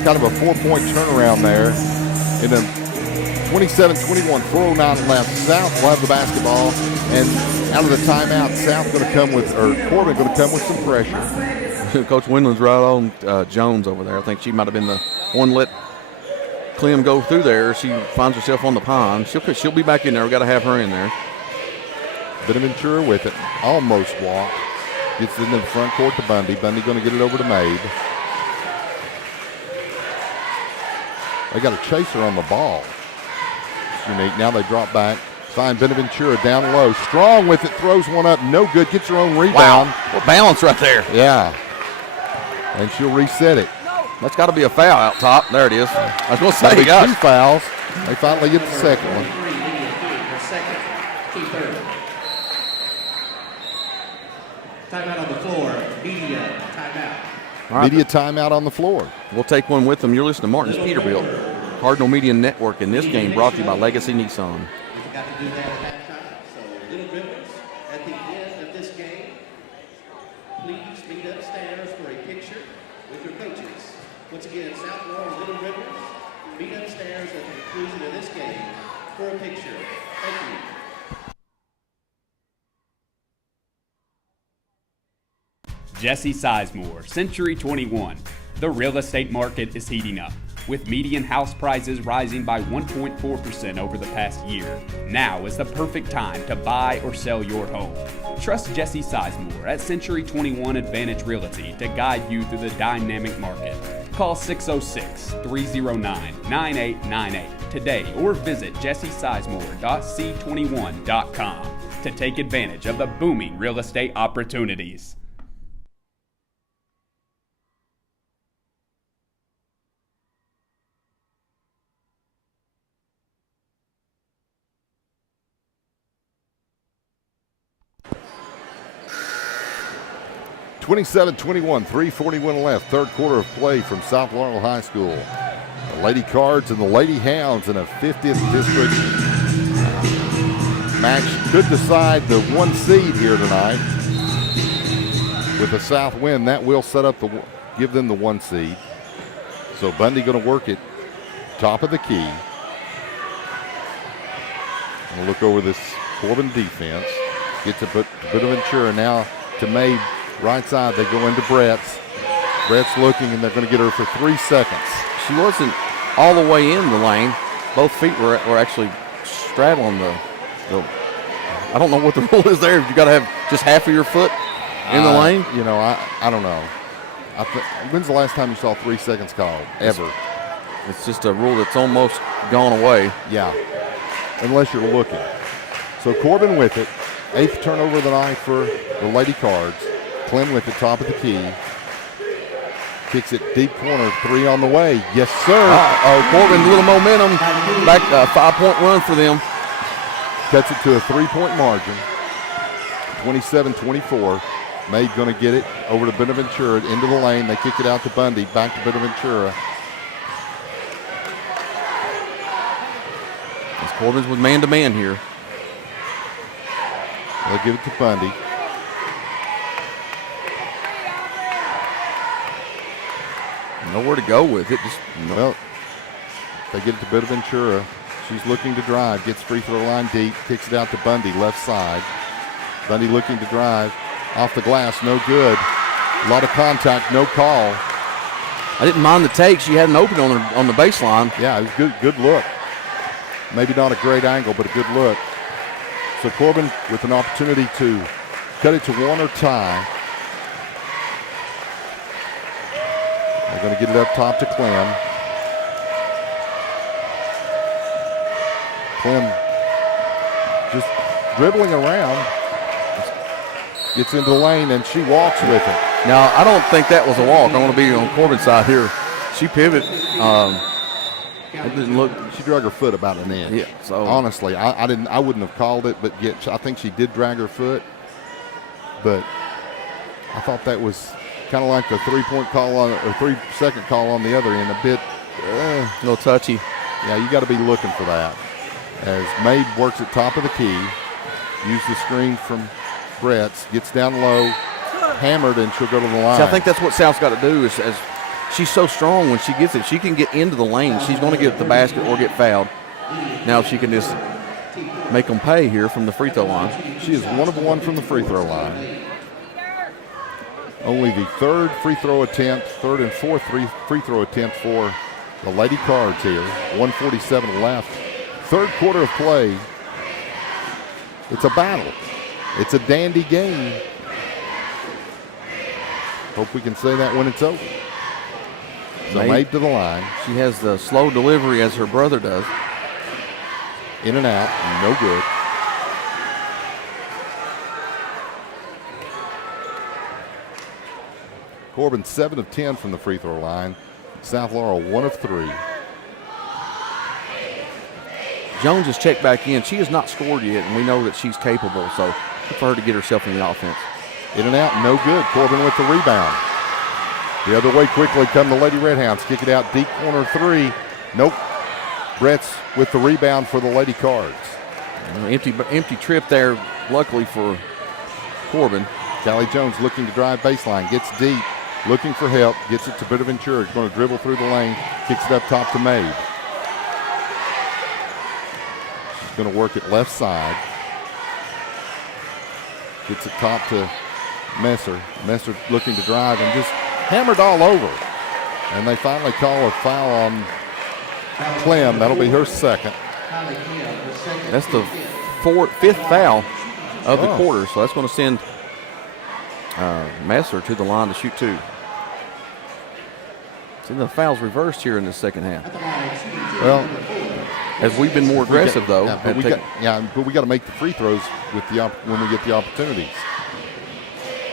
Kind of a 4-point turnaround there. In a 27-21, 4:09 left. South will have the basketball, and out of the timeout, Corbin going to come with some pressure. Coach Windland's right on Jones over there. I think she might have been the one let Clem go through there. She finds herself on the pond. She'll be back in there. We've got to have her in there. Benaventura with it. Almost walked. Gets it into the front court to Bundy. Bundy going to get it over to Mabe. They got a chaser on the ball. It's unique. Now they drop back. Find Benaventura down low. Strong with it. Throws one up. No good. Gets her own rebound. Wow. What balance right there. Yeah. And she'll reset it. That's got to be a foul out top. There it is. I was going to say, we got 2 fouls. They finally get the second one. Timeout on the floor. Media timeout. Right. Media timeout on the floor. We'll take one with them. You're listening to Martin's Peterbilt. Cardinal Media Network in this game brought to you by Legacy Nissan. We forgot to do that at halftime. So, Little Rivers, at the end of this game, please meet upstairs for a picture with your coaches. Once again, South Laurel, Little Rivers, meet upstairs at the conclusion of this game for a picture. Thank you. Jesse Sizemore, Century 21. The real estate market is heating up, with median house prices rising by 1.4% over the past year. Now is the perfect time to buy or sell your home. Trust Jesse Sizemore at Century 21 Advantage Realty to guide you through the dynamic market. Call 606-309-9898 today or visit jessesizemore.c21.com to take advantage of the booming real estate opportunities. (27-21), 3:41 left. Third quarter of play from South Laurel High School. The Lady Cards and the Lady Hounds in a 50th district match could decide the 1 seed here tonight. With a South win, that will set up give them the 1 seed. So Bundy going to work it top of the key. We'll look over this Corbin defense. Gets a bit of Ventura now to Mabe. Right side, they go into Brett's. Brett's looking, and they're going to get her for 3 seconds. She wasn't all the way in the lane. Both feet were actually straddling the I don't know what the rule is there. You got to have just half of your foot in the lane. I don't know. When's the last time you saw 3 seconds called? Ever. It's just a rule that's almost gone away. Yeah, unless you're looking. So Corbin with it. 8th turnover of the night for the Lady Cards. Clem with the top of the key. Kicks it deep corner. 3 on the way. Yes, sir. Corbin, a little momentum. Back 5-point run for them. Cuts it to a 3-point margin. 27-24. Mabe going to get it over to Benaventura into the lane. They kick it out to Bundy. Back to Benaventura. Corbin's with man-to-man here. They'll give it to Bundy. Nowhere to go with it. Well, they get it to Bonaventura. She's looking to drive. Gets free throw line deep. Kicks it out to Bundy, left side. Bundy looking to drive. Off the glass, no good. A lot of contact, no call. I didn't mind the take. She had an open on the baseline. Yeah, it was good look. Maybe not a great angle, but a good look. So Corbin with an opportunity to cut it to one or tie. They're going to get it up top to Clem. Clem just dribbling around. Gets into the lane, and she walks with it. Now, I don't think that was a walk. I want to be on Corbin's side here. She pivoted. It didn't look. She drug her foot about an inch. Yeah. So honestly, I wouldn't have called it, but yet I think she did drag her foot. But I thought that was kind of like the 3-point call or 3-second call on the other end. A bit, a little touchy. Yeah, you got to be looking for that. As Mabe works at top of the key, use the screen from Brett's, gets down low, hammered, and she'll go to the line. See, I think that's what South's got to do is as she's so strong when she gets it. She can get into the lane. She's going to get the basket or get fouled. Now she can just make them pay here from the free throw line. She is 1 of 1 from the free throw line. Only the third free throw attempt, third and fourth free throw attempt for the Lady Cards here. 1:47 left. Third quarter of play. It's a battle. It's a dandy game. Hope we can say that when it's over. So Mabe to the line. She has the slow delivery as her brother does. In and out, no good. Corbin 7 of 10 from the free throw line. South Laurel 1 of 3. Jones has checked back in. She has not scored yet, and we know that she's capable, so look for her to get herself in the offense. In and out, no good. Corbin with the rebound. The other way quickly come the Lady Redhounds. Kick it out deep corner 3. Nope. Brett's with the rebound for the Lady Cards. Empty trip there, luckily for Corbin. Callie Jones looking to drive baseline. Gets deep. Looking for help. Gets it to Bonaventura. Going to dribble through the lane. Kicks it up top to Mabe. She's going to work it left side. Gets it top to Messer. Messer looking to drive and just hammered all over. And they finally call a foul on Clem. That'll be her second. That's the fifth foul of the quarter, so that's going to send Messer to the line to shoot 2. See, the foul's reversed here in the second half. Well, as we've been more aggressive, though. Yeah, but we got to make the free throws with when we get the opportunities.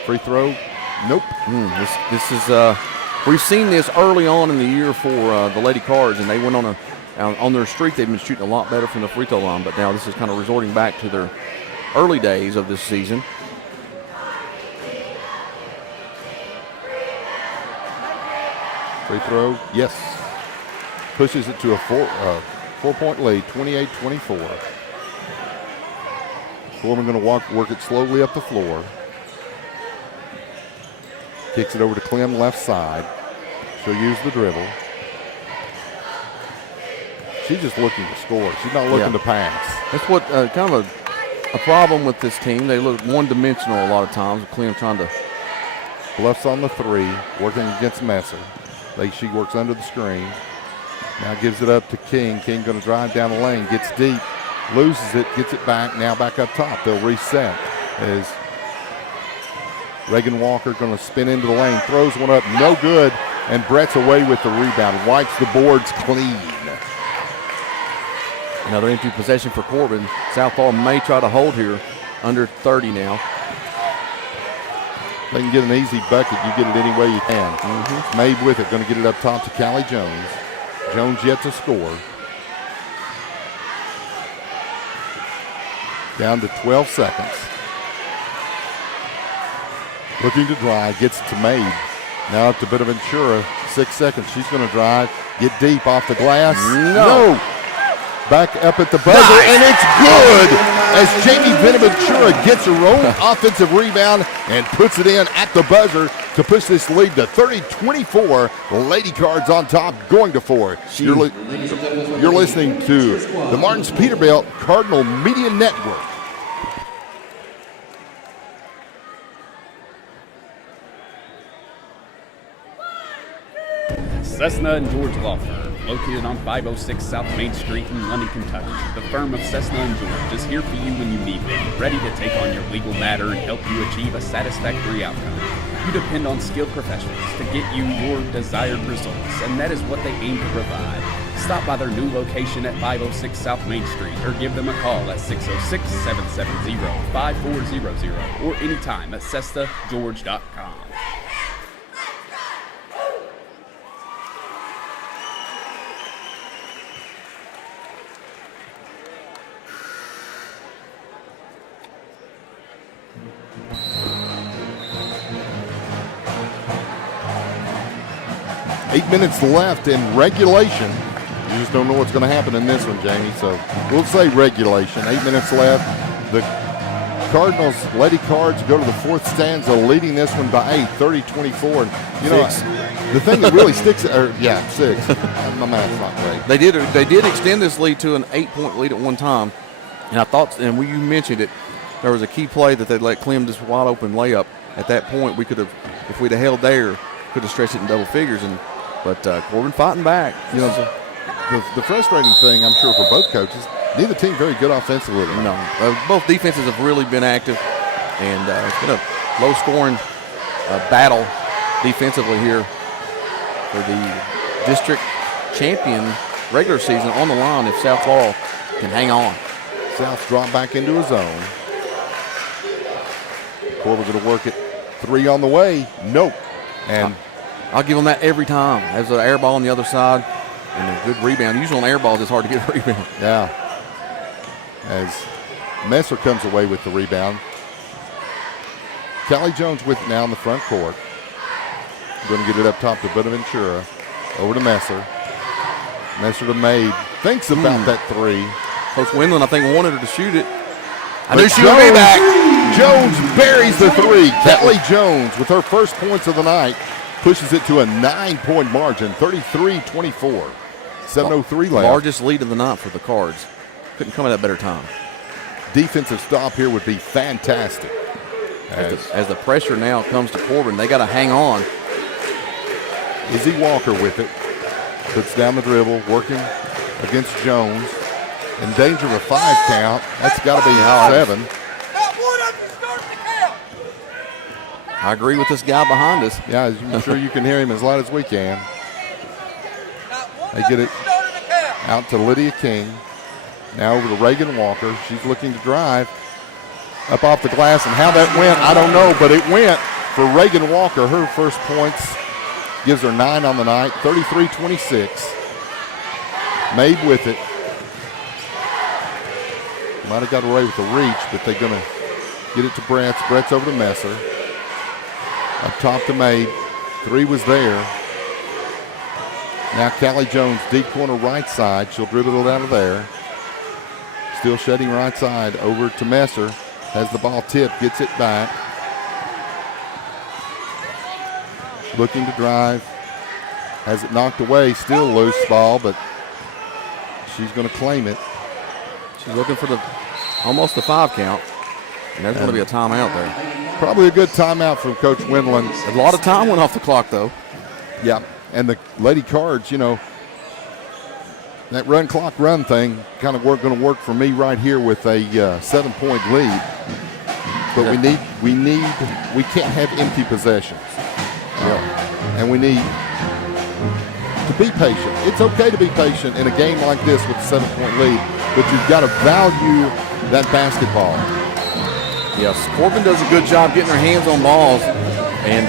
Free throw, nope. This is we've seen this early on in the year for the Lady Cards, and they went on their streak. They've been shooting a lot better from the free throw line, but now this is kind of resorting back to their early days of this season. Free throw, yes. Pushes it to a 4-point lead, 28-24. Corbin going to work it slowly up the floor. Kicks it over to Clem left side. She'll use the dribble. She's just looking to score. She's not looking to pass. That's what kind of a problem with this team. They look one-dimensional a lot of times. Clem trying to bluffs on the 3, working against Messer. She works under the screen. Now gives it up to King. King going to drive down the lane, gets deep, loses it, gets it back, now back up top. They'll reset as Reagan Walker going to spin into the lane, throws one up, no good, and Brett's away with the rebound, wipes the boards clean. Another empty possession for Corbin. Southall may try to hold here, under 30 now. They can get an easy bucket. You get it any way you can. Mabe with it, going to get it up top to Callie Jones. Jones yet to score. Down to 12 seconds. Looking to drive, gets it to Mabe. Now up to Bonaventura, 6 seconds. She's going to drive, get deep off the glass. No! back up at the buzzer, and it's good as Jamie Ventura gets her own offensive rebound and puts it in at the buzzer to push this lead to 30-24. The Lady Cards on top, going to 4. You're listening to the Martins Peterbilt Cardinal Media Network. Cessna and George Law Firm, located on 506 South Main Street in London, Kentucky. The firm of Cessna and George is here for you when you need them, ready to take on your legal matter and help you achieve a satisfactory outcome. You depend on skilled professionals to get you your desired results, and that is what they aim to provide. Stop by their new location at 506 South Main Street or give them a call at 606-770-5400 or anytime at CessnaGeorge.com. Eight minutes left in regulation. You just don't know what's going to happen in this one, Jamie. So we'll say regulation. 8 minutes left. The Cardinals, Lady Cards, go to the fourth stanza, leading this one by 8, 30-24. And, you know, the thing that really sticks, 6. My math's not great. They did extend this lead to an 8-point lead at one time. And I thought, and you mentioned it, there was a key play that they let Clem just wide open layup. At that point, we could have, if we'd have held there, could have stretched it in double figures. But Corbin fighting back. You know, the frustrating thing, I'm sure, for both coaches, neither team very good offensively. No, both defenses have really been active, and it's been a low-scoring battle defensively here for the district champion regular season on the line if South Laurel can hang on. South's dropped back into his zone. Corbin going to work it. 3 on the way. Nope. And I'll give them that every time. There's an air ball on the other side and a good rebound. Usually on air balls, it's hard to get a rebound. Yeah. As Messer comes away with the rebound. Callie Jones with it now in the front court. Going to get it up top to Bonaventura. Over to Messer. Messer to Maid. Thinks about that 3. Coach Windland, I think, wanted her to shoot it. I But knew she would be back. Jones buries the 3. Kelly Jones with her first points of the night pushes it to a 9-point margin, 33-24. 7:03 left. Largest lead of the night for the Cards. Couldn't come at a better time. Defensive stop here would be fantastic. As the pressure now comes to Corbin, they got to hang on. Izzy Walker with it. Puts down the dribble, working against Jones. In danger of a 5 count. That's got to be 7. I agree with this guy behind us. Yeah, I'm sure you can hear him as loud as we can. They get it out to Lydia King. Now over to Reagan Walker. She's looking to drive up off the glass, and how that went, I don't know, but it went for Reagan Walker. Her first points gives her 9 on the night, 33-26. Maid with it. Might have got away with the reach, but they're going to get it to Bretz. Bretz over to Messer. Up top to Maid. 3 was there. Now Callie Jones, deep corner right side. She'll dribble it out of there. Still shedding right side over to Messer. Has the ball tipped, gets it back. Looking to drive. Has it knocked away. Still loose ball, but she's going to claim it. She's looking for almost the 5 count. And there's going to be a timeout there. Probably a good timeout from Coach Windland. A lot of time went off the clock, though. Yeah, and the Lady Cards, you know, that run clock run thing kind of going to work for me right here with a 7-point lead. But we can't have empty possessions. And we need to be patient. It's okay to be patient in a game like this with a 7-point lead, but you've got to value that basketball. Yes, Corbin does a good job getting her hands on balls and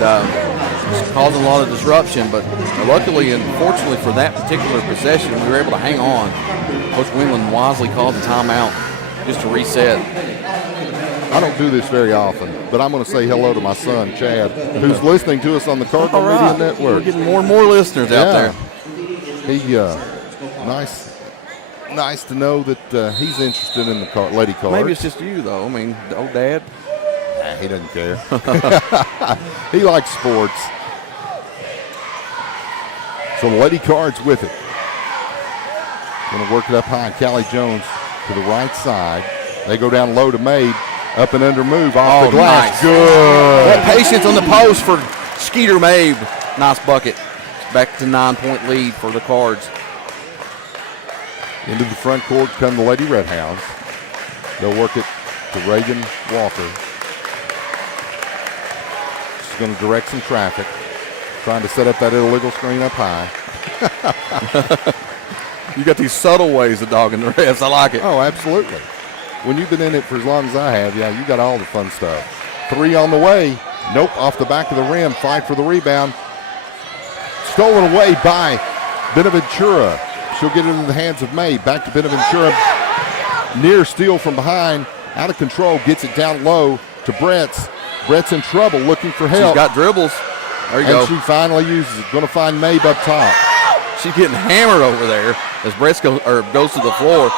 causing a lot of disruption, but luckily and fortunately for that particular possession, we were able to hang on. Coach Windland wisely called the timeout just to reset. I don't do this very often, but I'm going to say hello to my son, Chad, who's listening to us on the Cardinal Media Network. We're getting more and more listeners out there. He, nice Nice to know that he's interested in the lady cards. Maybe it's just you, though. I mean, the old dad. Nah, he doesn't care. He likes sports. So the lady cards with it. Going to work it up high. Callie Jones to the right side. They go down low to Mabe. Up and under move off the glass. Nice. Good. That patience on the post for Skeeter Mabe. Nice bucket. Back to 9-point lead for the Cards. Into the front court come the Lady Red Hounds. They'll work it to Reagan Walker. She's going to direct some traffic. Trying to set up that illegal screen up high. You got these subtle ways of dogging the refs. I like it. Oh, absolutely. When you've been in it for as long as I have, yeah, you got all the fun stuff. 3 on the way. Nope, off the back of the rim. Fight for the rebound. Stolen away by Benaventura. She'll get it into the hands of May. Back to Benaventura. Near steal from behind. Out of control. Gets it down low to Bretz. Bretz in trouble, looking for help. She's got dribbles. There you go. And she finally uses it. Going to find Mabe up top. She's getting hammered over there as Bretz goes to the floor.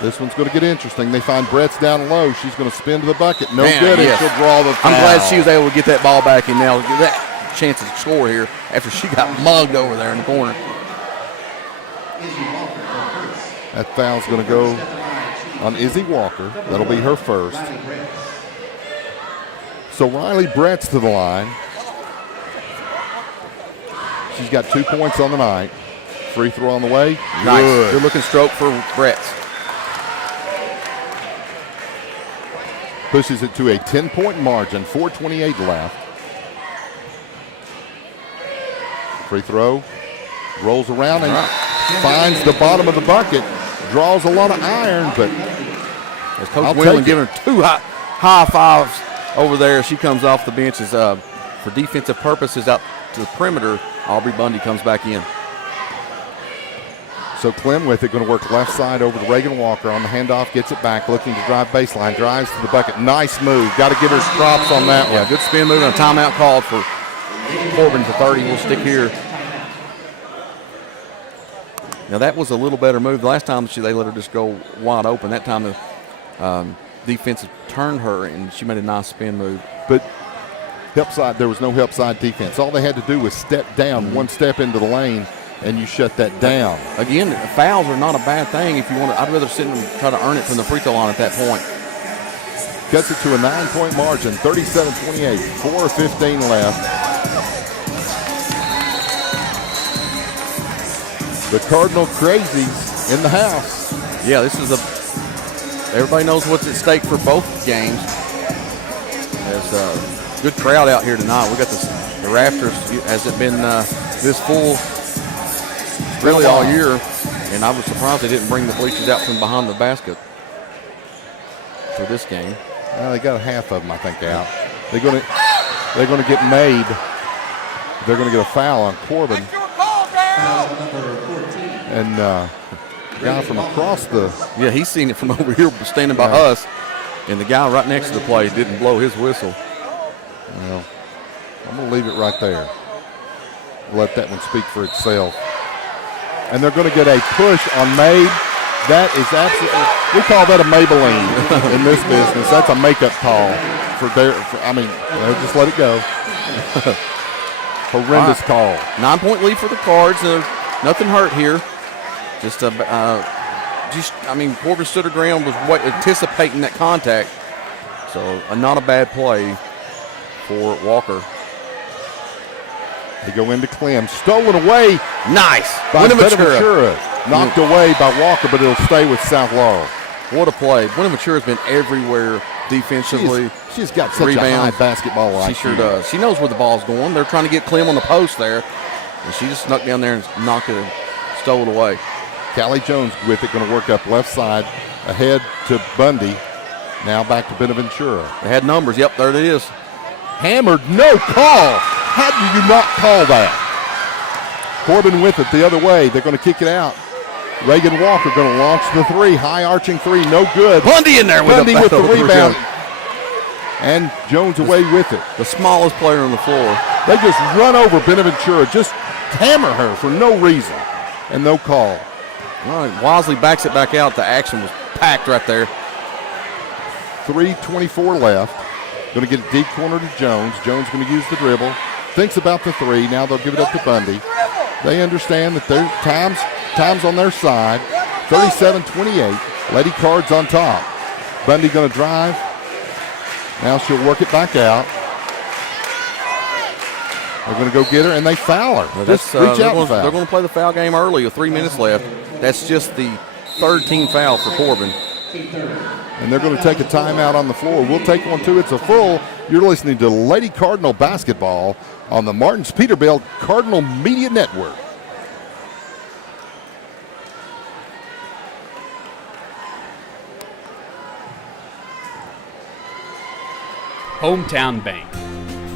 This one's going to get interesting. They find Brett's down low. She's going to spin to the bucket. No Man, good, yes. and she'll draw the foul. I'm glad she was able to get that ball back and now get that chance to score here after she got mugged over there in the corner. That foul's going to go on Izzy Walker. That'll be her first. So Riley Brett's to the line. She's got 2 points on the night. Free throw on the way. Nice. Good. Good looking stroke for Bretz. Pushes it to a 10-point margin. 4:28 left. Free throw. Rolls around and finds the bottom of the bucket. Draws a lot of iron, but as Coach Whelan giving her 2 high fives over there. She comes off the bench as for defensive purposes out to the perimeter. Aubrey Bundy comes back in. So Clem with it, going to work left side over to Reagan Walker on the handoff, gets it back, looking to drive baseline, drives to the bucket. Nice move. Got to give her props on that one. Yeah, good spin move and a timeout called for Corbin to 30. We'll stick here. Now that was a little better move. The last time they let her just go wide open. That time the defense turned her and she made a nice spin move. But help side, there was no help side defense. All they had to do was step down, one step into the lane, and you shut that down. Again, fouls are not a bad thing if you want to. I'd rather sit and try to earn it from the free throw line at that point. Cuts it to a 9-point margin, 37-28, 4:15 left. The Cardinal Crazies in the house. Yeah, this is everybody knows what's at stake for both games. There's a good crowd out here tonight. We got the rafters. Has it been this full really all year? And I was surprised they didn't bring the bleachers out from behind the basket for this game. Well, they got half of them, I think, out. They're going to get made. They're going to get a foul on Corbin. And guy from across the... Yeah, he's seen it from over here standing by us. And the guy right next to the play didn't blow his whistle. Well, I'm going to leave it right there. Let that one speak for itself. And they're going to get a push on Mabe. That is absolutely... We call that a Maybelline in this business. That's a makeup call. Just let it go. Horrendous call. 9-point lead for the Cards. Nothing hurt here. Corbin stood her ground, was anticipating that contact. So not a bad play for Walker. They go into Clem. Stolen away. Nice. By Benaventura. Knocked away by Walker, but it'll stay with South Laurel. What a play. Benaventura's been everywhere defensively. She's got such a high basketball IQ. She sure does. She knows where the ball's going. They're trying to get Clem on the post there. And she just snuck down there and knocked it and stole it away. Callie Jones with it, going to work up left side. Ahead to Bundy. Now back to Benaventura. They had numbers. Yep, there it is. Hammered, no call. How do you not call that? Corbin with it the other way. They're going to kick it out. Reagan Walker going to launch the three. High arching three, no good. Bundy in there with the rebound. And Jones away with it. The smallest player on the floor. They just run over Benaventura, just hammer her for no reason. And no call. All right, Wisely backs it back out. The action was packed right there. 3:24 left. Going to get it deep corner to Jones. Jones going to use the dribble. Thinks about the three. Now they'll give it up to Bundy. They understand that their time's on their side. 37-28. Lady Cards on top. Bundy going to drive. Now she'll work it back out. They're going to go get her, and they foul her. Just reach out and foul. They're going to play the foul game early with 3 minutes left. That's just the third team foul for Corbin. And they're going to take a timeout on the floor. We'll take one, too. It's a full. You're listening to Lady Cardinal Basketball on the Martins Peterbilt Cardinal Media Network. Hometown Bank.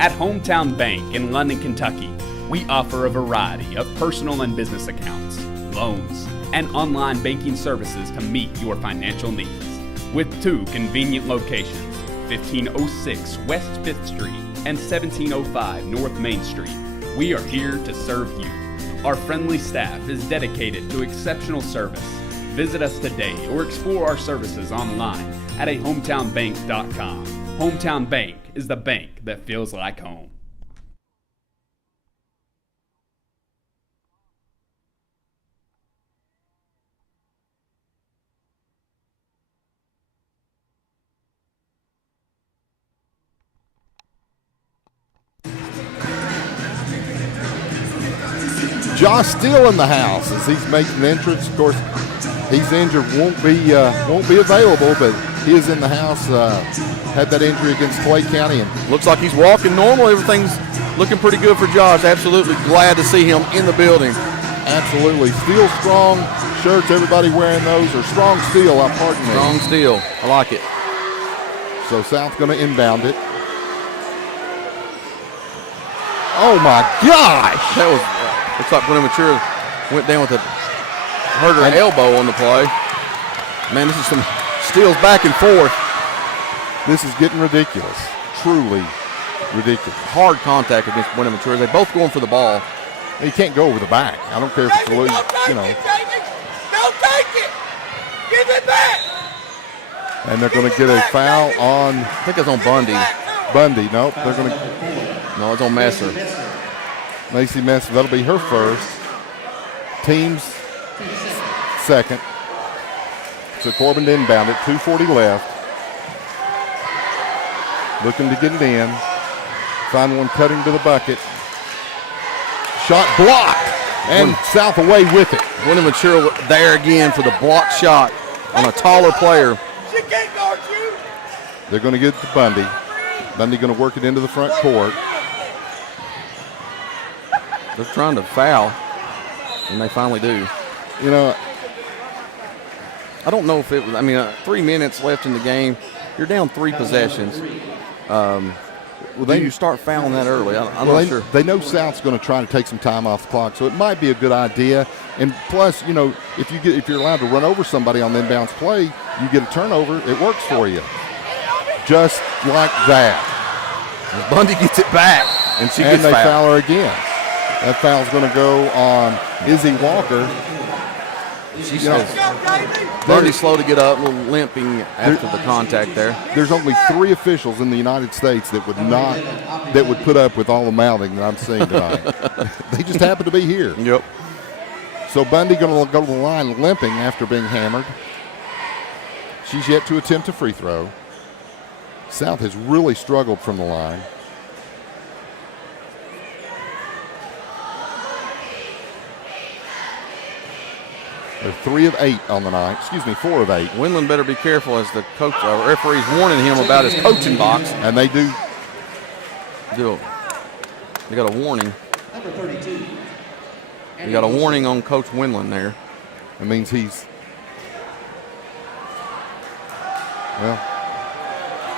At Hometown Bank in London, Kentucky, we offer a variety of personal and business accounts, loans, and online banking services to meet your financial needs. With 2 convenient locations, 1506 West 5th Street and 1705 North Main Street, we are here to serve you. Our friendly staff is dedicated to exceptional service. Visit us today or explore our services online at hometownbank.com. Hometown Bank is the bank that feels like home. Josh Steele in the house as he's making an entrance. Of course, he's injured, won't be available, but he is in the house. Had that injury against Clay County, and looks like he's walking normal. Everything's looking pretty good for Josh. Absolutely glad to see him in the building. Absolutely. Steel Strong shirts, everybody wearing those, or Strong Steel, pardon me. Strong Steel. I like it. So South going to inbound it. Oh my gosh! That was looks like Gwen Mature went down with hurt her elbow on the play. Man, this is some steals back and forth. This is getting ridiculous. Truly ridiculous. Hard contact against Gwen Mature. They both going for the ball. You can't go over the back. I don't care if it's a loose, Don't take it! Give it back! And they're going to get a foul on. I think it's on Bundy. Bundy, nope. They're going to. No, it's on Messer. Macy Messer, that'll be her first. Team's second. So Corbin inbound it, 2:40 left. Looking to get it in. Find one cutting to the bucket. Shot blocked, and South away with it. Gwen Mature there again for the block shot on a taller player. She can't guard you! They're going to get it to Bundy. Bundy going to work it into the front court. They're trying to foul, and they finally do. You know, I don't know if it was, 3 minutes left in the game. You're down 3 possessions. Do you start fouling that early? I'm not sure. They know South's going to try to take some time off the clock, so it might be a good idea. And plus, if you're allowed to run over somebody on the inbounds play, you get a turnover, it works for you. Just like that. Bundy gets it back, and they foul her again. That foul's going to go on Izzy Walker. Bundy's slow to get up, a little limping after the contact there. There's only 3 officials in the United States that would put up with all the mouthing that I'm seeing tonight. They just happen to be here. Yep. So Bundy going to go to the line limping after being hammered. She's yet to attempt a free throw. South has really struggled from the line. They're 3 of 8 on the night. 4 of 8. Winland better be careful as the coach, referee's warning him about his coaching box. And they do. They got a warning. Number 32. They got a warning on Coach Winland there. That means he's. Well.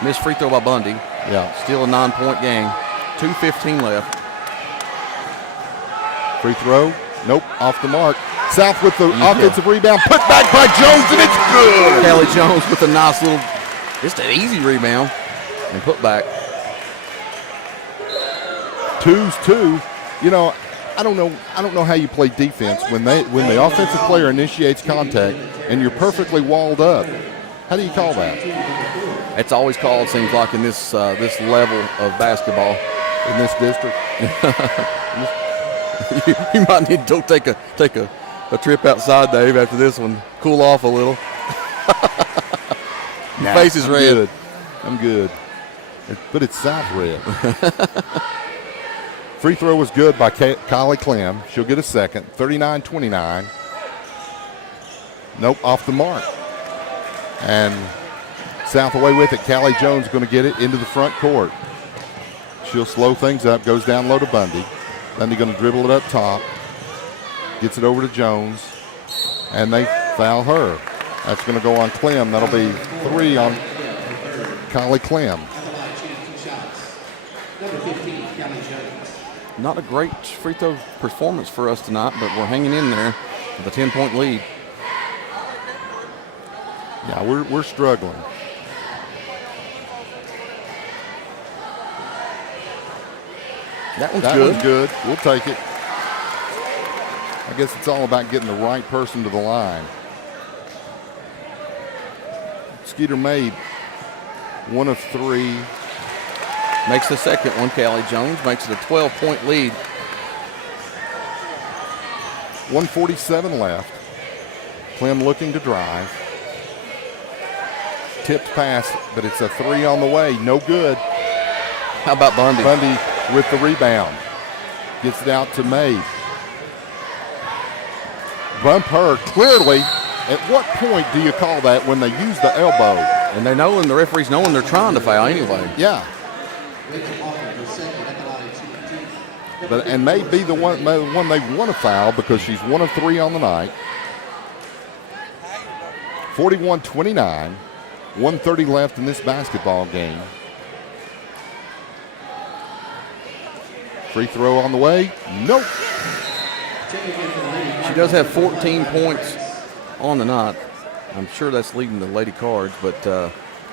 Missed free throw by Bundy. Yeah. Still a 9-point game. 2:15 left. Free throw. Nope. Off the mark. South with the offensive rebound. Put back by Jones, and it's good. Callie Jones with a nice little, just an easy rebound and put back. 2's 2. I don't know how you play defense when the offensive player initiates contact and you're perfectly walled up. How do you call that? It's always called, seems like, in this this level of basketball. In this district? You might need to take a trip outside, Dave, after this one. Cool off a little. Your face is red. Good. I'm good. But it's South red. Free throw was good by Kylie Clem. She'll get a second. 39-29. Nope, off the mark. And South away with it. Callie Jones going to get it into the front court. She'll slow things up, goes down low to Bundy. Bundy going to dribble it up top. Gets it over to Jones. And they foul her. That's going to go on Clem. That'll be 3 on Kylie Clem. Not a great free throw performance for us tonight, but we're hanging in there with a 10-point lead. Yeah, we're struggling. That one's good. We'll take it. I guess it's all about getting the right person to the line. Skeeter made 1 of 3. Makes the second one. Callie Jones makes it a 12-point lead. 1:47 left. Clem looking to drive. Tipped pass, but it's a 3 on the way. No good. How about Bundy? Bundy with the rebound. Gets it out to May. Bump her clearly. At what point do you call that when they use the elbow? And they know, and the referees knowing they're trying to foul anyway. Yeah. And may be the one they want to foul because she's 1 of 3 on the night. 41-29. 1:30 left in this basketball game. Free throw on the way. Nope. She does have 14 points on the night. I'm sure that's leading the Lady Cards, but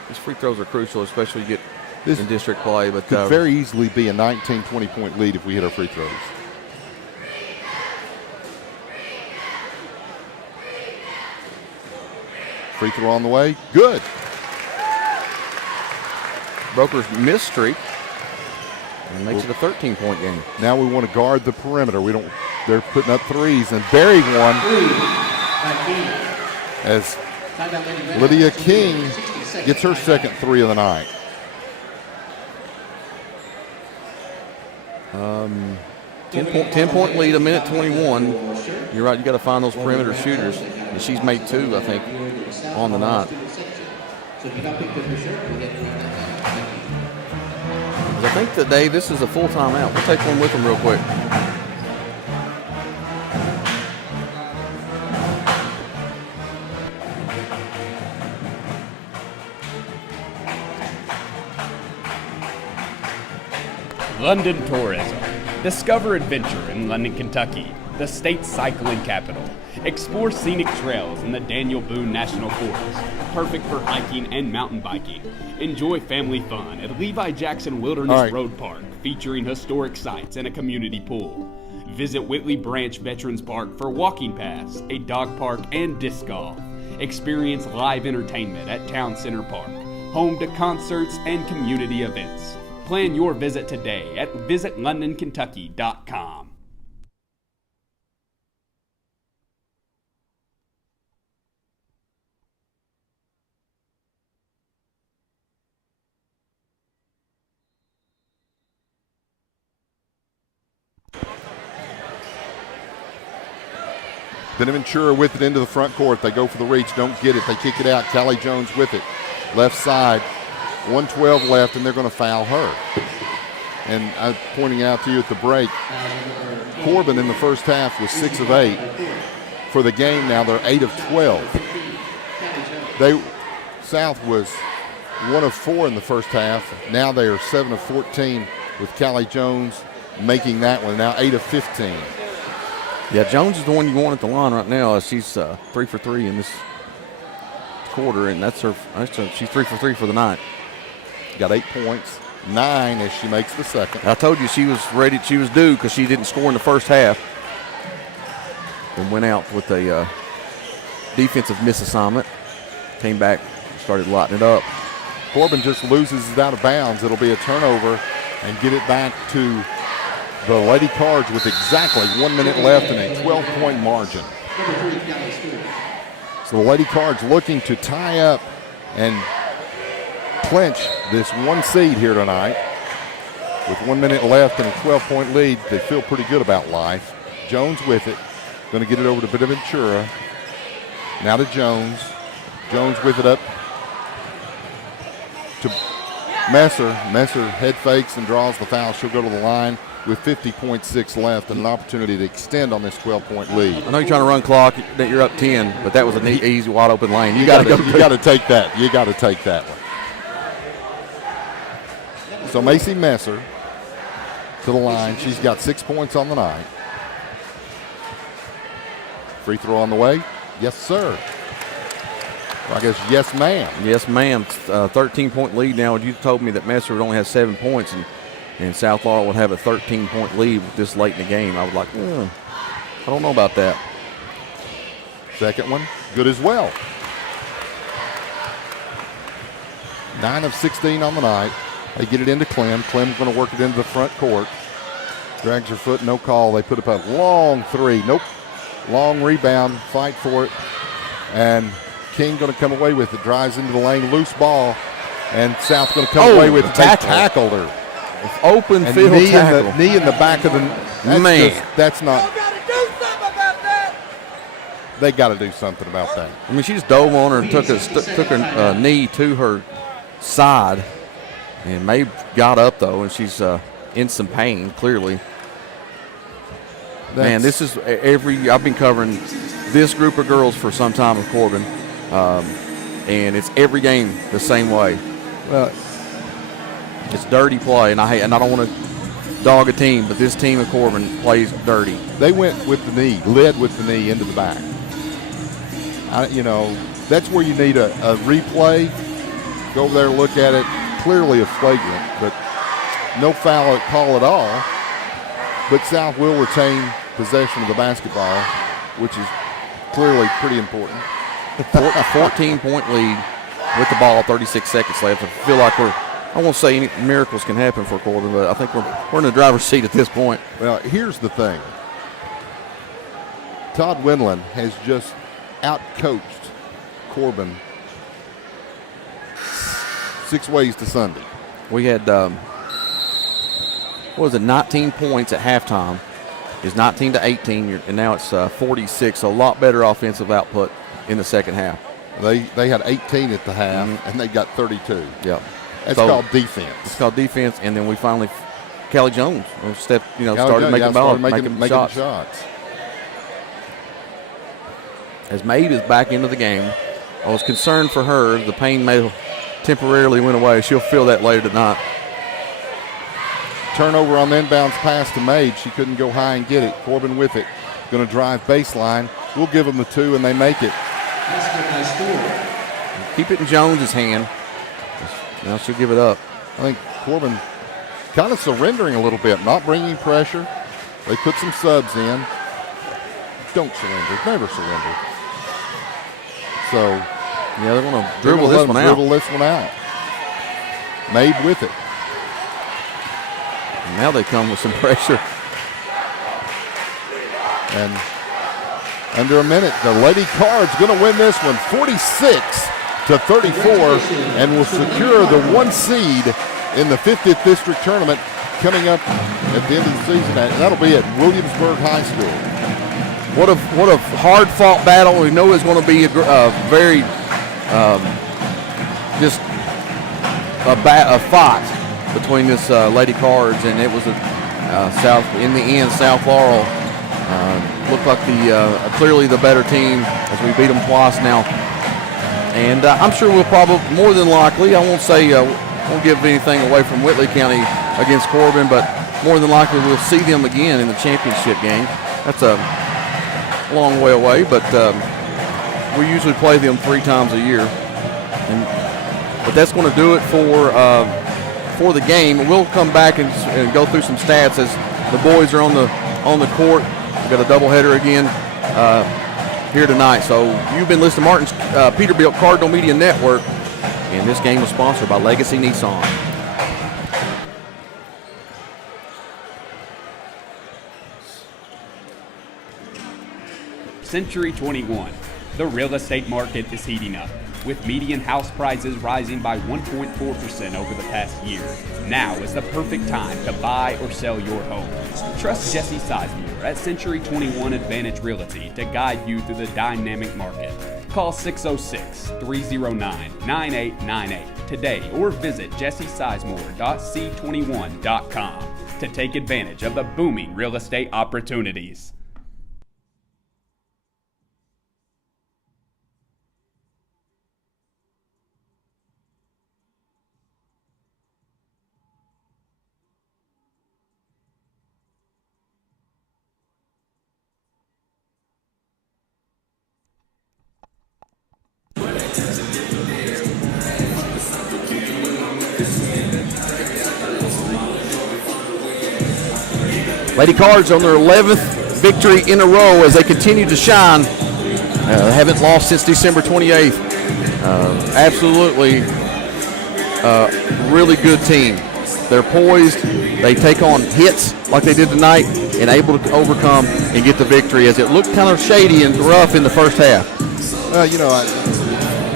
these free throws are crucial, especially you get This in district play. But could very easily be a 19, 20-point lead if we hit our free throws. Free throw on the way. Good. Broker's missed streak and makes it a 13-point game. Now we want to guard the perimeter. They're putting up threes and burying one as Lydia King gets her second 3 of the night. 10-point lead, 1:21. You're right, you got to find those perimeter shooters. And she's made 2, I think, on the night. I think today this is a full timeout. We'll take one with them real quick. London Tourism. Discover adventure in London, Kentucky, the state's cycling capital. Explore scenic trails in the Daniel Boone National Forest, perfect for hiking and mountain biking. Enjoy family fun at Levi Jackson Wilderness Road Park, featuring historic sites and a community pool. Visit Whitley Branch Veterans Park for walking paths, a dog park, and disc golf. Experience live entertainment at Town Center Park, home to concerts and community events. Plan your visit today at visitlondonkentucky.com. Benaventura with it into the front court. They go for the reach, don't get it. They kick it out. Callie Jones with it. Left side, 1:12 left, and they're going to foul her. And I'm pointing out to you at the break, Corbin in the first half was 6 of 8. For the game now, they're 8 of 12. South was 1 of 4 in the first half. Now they are 7 of 14 with Callie Jones making that one. Now 8 of 15. Yeah, Jones is the one you want at the line right now. She's 3 for 3 in this quarter, and she's 3 for 3 for the night. Got 8 points. 9 as she makes the second. I told you she was ready. She was due because she didn't score in the first half and went out with a defensive misassignment. Came back, started lighting it up. Corbin just loses it out of bounds. It'll be a turnover and get it back to the Lady Cards with exactly 1 minute left and a 12-point margin. So the Lady Cards looking to tie up and clinch this 1 seed here tonight. With 1 minute left and a 12-point lead, they feel pretty good about life. Jones with it. Going to get it over to Bonaventura. Now to Jones. Jones with it up to Messer. Messer head fakes and draws the foul. She'll go to the line with 50.6 left and an opportunity to extend on this 12-point lead. I know you're trying to run clock, that you're up 10, but that was an easy, wide open lane. You got to go. You got to take that. You got to take that one. So Macy Messer to the line. She's got 6 points on the night. Free throw on the way. Yes, sir. Well, I guess yes, ma'am. Yes, ma'am. 13-point lead now. You told me that Messer would only have 7 points and South Laurel would have a 13-point lead this late in the game. I was like, I don't know about that. Second one, good as well. 9 of 16 on the night. They get it into Clem. Clem's going to work it into the front court. Drags her foot, no call. They put up a long three. Nope. Long rebound, fight for it. And King going to come away with it. Drives into the lane, loose ball. And South going to come away with it. They tackled her. Open and field tackle. Knee in the back of the man. That's not. Y'all gotta do something about that. They got to do something about that. I mean, she just dove on her and took her knee to her side. And Mabe got up, though, and she's in some pain, clearly. Man, this is I've been covering this group of girls for some time with Corbin, and it's every game the same way. It's dirty play, and I don't want to dog a team, but this team of Corbin plays dirty. They went with the knee, led with the knee into the back. That's where you need a replay. Go over there, look at it. Clearly a flagrant, but no foul call at all. But South will retain possession of the basketball, which is clearly pretty important. A 14-point lead with the ball, 36 seconds left. I feel like I won't say any miracles can happen for Corbin, but I think we're in the driver's seat at this point. Well, here's the thing. Todd Windland has just out-coached Corbin 6 ways to Sunday. We had, 19 points at halftime. It's 19 to 18, and now it's 46. So a lot better offensive output in the second half. They had 18 at the half, and they got 32. Yeah. That's called defense. It's called defense, and then we finally, Callie Jones started making shots. As Mabe is back into the game, I was concerned for her. The pain may temporarily went away. She'll feel that later tonight. Turnover on the inbounds pass to Mabe. She couldn't go high and get it. Corbin with it. Going to drive baseline. We'll give them the 2, and they make it. Keep it in Jones's hand. Now she'll give it up. I think Corbin kind of surrendering a little bit, not bringing pressure. They put some subs in. Don't surrender. Never surrender. So, yeah, they're going to dribble this one out. Dribble this one out. Mabe with it. And now they come with some pressure. And under a minute, the Lady Cards going to win this one 46-34 and will secure the 1 seed in the 50th District Tournament coming up at the end of the season. And that'll be at Williamsburg High School. What a hard-fought battle. We know it's going to be a very a fight between this Lady Cards, and it was in the end, South Laurel looked like clearly the better team as we beat them twice now. And I'm sure we'll probably, more than likely, I won't give anything away from Whitley County against Corbin, but more than likely we'll see them again in the championship game. That's a long way away, but we usually play them 3 times a year. But that's going to do it for for the game. We'll come back and go through some stats as the boys are on the court. We've got a doubleheader again here tonight. So you've been listening to Martin's Peterbilt Cardinal Media Network, and this game was sponsored by Legacy Nissan. Century 21. The real estate market is heating up, with median house prices rising by 1.4% over the past year. Now is the perfect time to buy or sell your home. Trust Jesse Sizemore at Century 21 Advantage Realty to guide you through the dynamic market. Call 606-309-9898 today or visit jessesizemore.c21.com to take advantage of the booming real estate opportunities. Lady Cards on their 11th victory in a row as they continue to shine. Haven't lost since December 28th. Absolutely really good team. They're poised. They take on hits like they did tonight and able to overcome and get the victory as it looked kind of shady and rough in the first half. You know,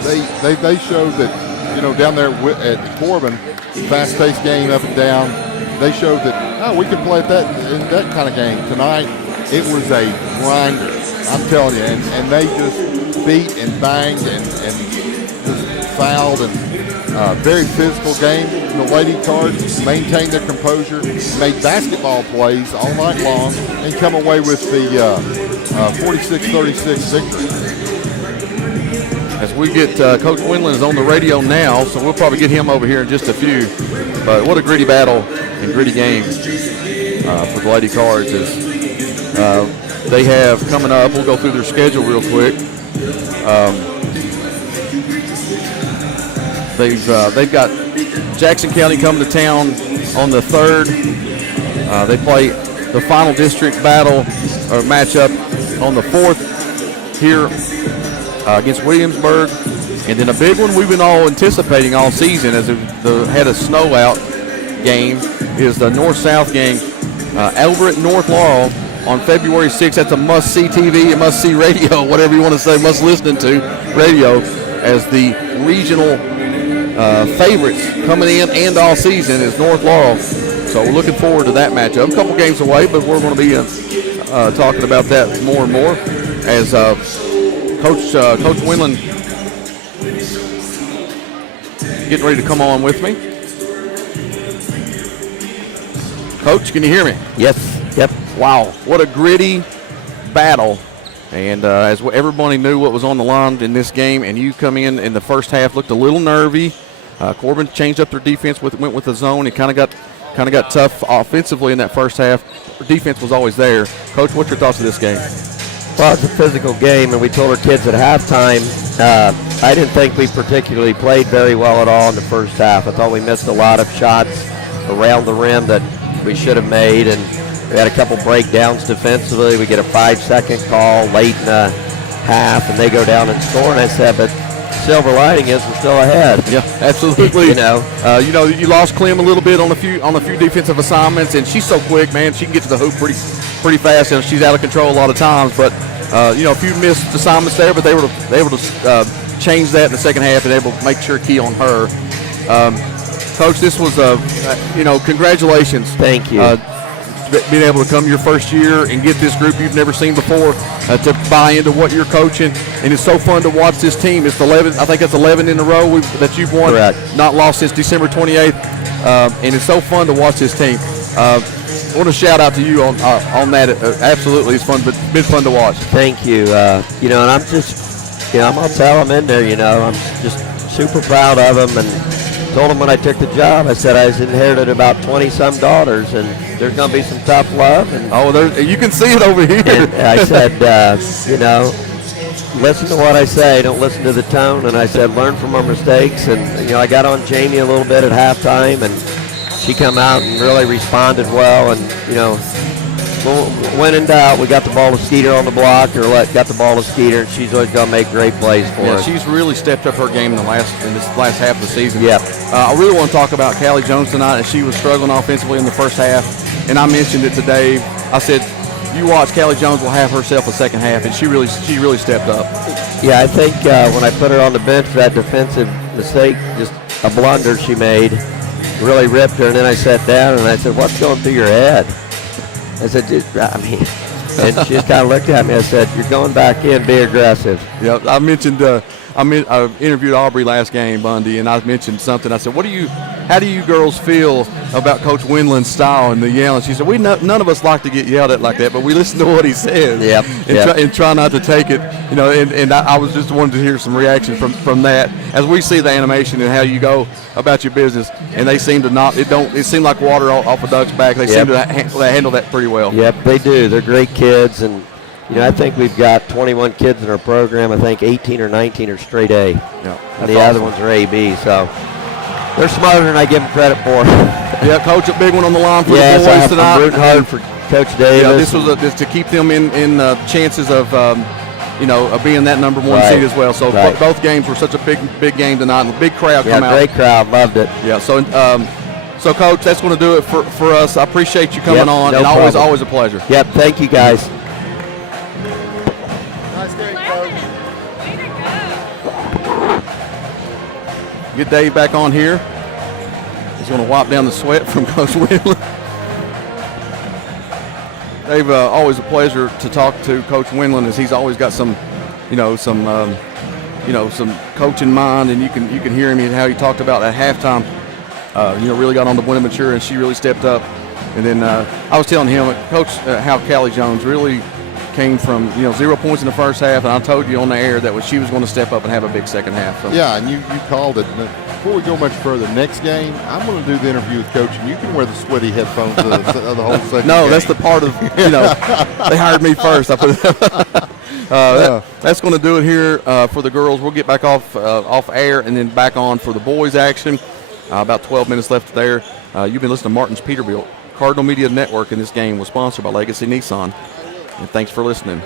they showed that, you know, down there at Corbin, fast-paced game up and down. They showed that, we can play at that kind of game. Tonight, it was a grinder, I'm telling you, and they just beat and banged and just fouled, and very physical game. The Lady Cards maintained their composure, made basketball plays all night long, and come away with the 46-36 victory. As we get Coach Windland is on the radio now, so we'll probably get him over here in just a few. But what a gritty battle and gritty game for the Lady Cards is they have coming up. We'll go through their schedule real quick. They've got Jackson County coming to town on the 3rd. They play the final district battle or matchup on the 4th here against Williamsburg. And then a big one we've been all anticipating all season as it had a snow out game is the North-South game over at North Laurel on February 6th. That's a must-see TV, a must-see radio, whatever you want to say, must-listening to radio as the regional favorites coming in and all season is North Laurel. So we're looking forward to that matchup. A couple games away, but we're going to be talking about that more and more as Coach Windland getting ready to come on with me. Coach, can you hear me? Yes. Yep. Wow, what a gritty battle. And as everybody knew what was on the line in this game, and you come in the first half, looked a little nervy. Corbin changed up their defense, went with the zone. It kind of got tough offensively in that first half. Defense was always there. Coach, what's your thoughts of this game? Well, it's a physical game, and we told our kids at halftime, I didn't think we particularly played very well at all in the first half. I thought we missed a lot of shots around the rim that we should have made, and we had a couple breakdowns defensively. We get a 5-second call late in the half, and they go down and score. And I said, but silver lining is we're still ahead. Yeah, absolutely. You know, you lost Clem a little bit on a few defensive assignments, and she's so quick, man. She can get to the hoop pretty fast, and she's out of control a lot of times. But a few missed assignments there, but they were able to change that in the second half and able to make sure key on her. Coach, this was congratulations. Thank you. Being able to come your first year and get this group you've never seen before to buy into what you're coaching, and it's so fun to watch this team. It's 11, I think it's 11 in a row that you've won. Correct. Not lost since December 28th, and it's so fun to watch this team. I want to shout out to you on that. Absolutely, it's fun, but it's been fun to watch. Thank you. And I'm just, I'm gonna tell them in there. I'm just super proud of them, and told them when I took the job, I said I inherited about 20-some daughters, and there's going to be some tough love. And you can see it over here. And I said, listen to what I say. Don't listen to the tone. And I said, learn from our mistakes. And, I got on Jamie a little bit at halftime, and she come out and really responded well. And, you know, when in doubt, we got the ball to Skeeter on the block or got the ball to Skeeter, and she's always going to make great plays for us. She's really stepped up her game in this last half of the season. Yep. I really want to talk about Callie Jones tonight, as she was struggling offensively in the first half. And I mentioned it today. I said, you watch, Callie Jones will have herself a second half, and she really stepped up. Yeah, I think when I put her on the bench, that defensive mistake, just a blunder she made, really ripped her. And then I sat down and I said, "What's going through your head?" I said, and she just kind of looked at me. I said, "You're going back in, be aggressive." Yeah, I mentioned I interviewed Aubrey last game, Bundy, and I mentioned something. I said, how do you girls feel about Coach Windland's style and the yelling? She said, none of us like to get yelled at like that, but we listen to what he says. Yep. And try not to take it, you know. And I was just wanted to hear some reaction from that as we see the animation and how you go about your business. And they seem to not. It seemed like water off a duck's back. They seem to handle that pretty well. Yep, they do. They're great kids, and you know, I think we've got 21 kids in our program. I think 18 or 19 are straight A. Yeah, and the other ones are A-B. So they're smarter than I give them credit for. Yeah, Coach, a big one on the line for the boys tonight. I'm rooting hard for Coach Davis. Yeah, this was to keep them in chances of of being that number one seed as well. So both games were such a big game tonight, and a big crowd come out. Great crowd, loved it. Yeah, so Coach, that's going to do it for us. I appreciate you coming on, no and problem. always a pleasure. Yep, thank you guys. Nice game, Coach. Get Dave back on here. He's going to wipe down the sweat from Coach Windland. Dave, always a pleasure to talk to Coach Windland, as he's always got some coaching mind, and you can hear him and how he talked about at halftime. Really got on the Bonaventure, and she really stepped up. And then I was telling him, Coach, how Callie Jones really came from 0 points in the first half, and I told you on the air that she was going to step up and have a big second half. So. Yeah, and you called it. Before we go much further, next game I'm going to do the interview with Coach, and you can wear the sweaty headphones the whole second. No, game. that's the part of they hired me first. I put that's going to do it here for the girls. We'll get back off air and then back on for the boys action. About 12 minutes left there. You've been listening to Martin's Peterbilt. Cardinal Media Network, in this game was sponsored by Legacy Nissan. And thanks for listening.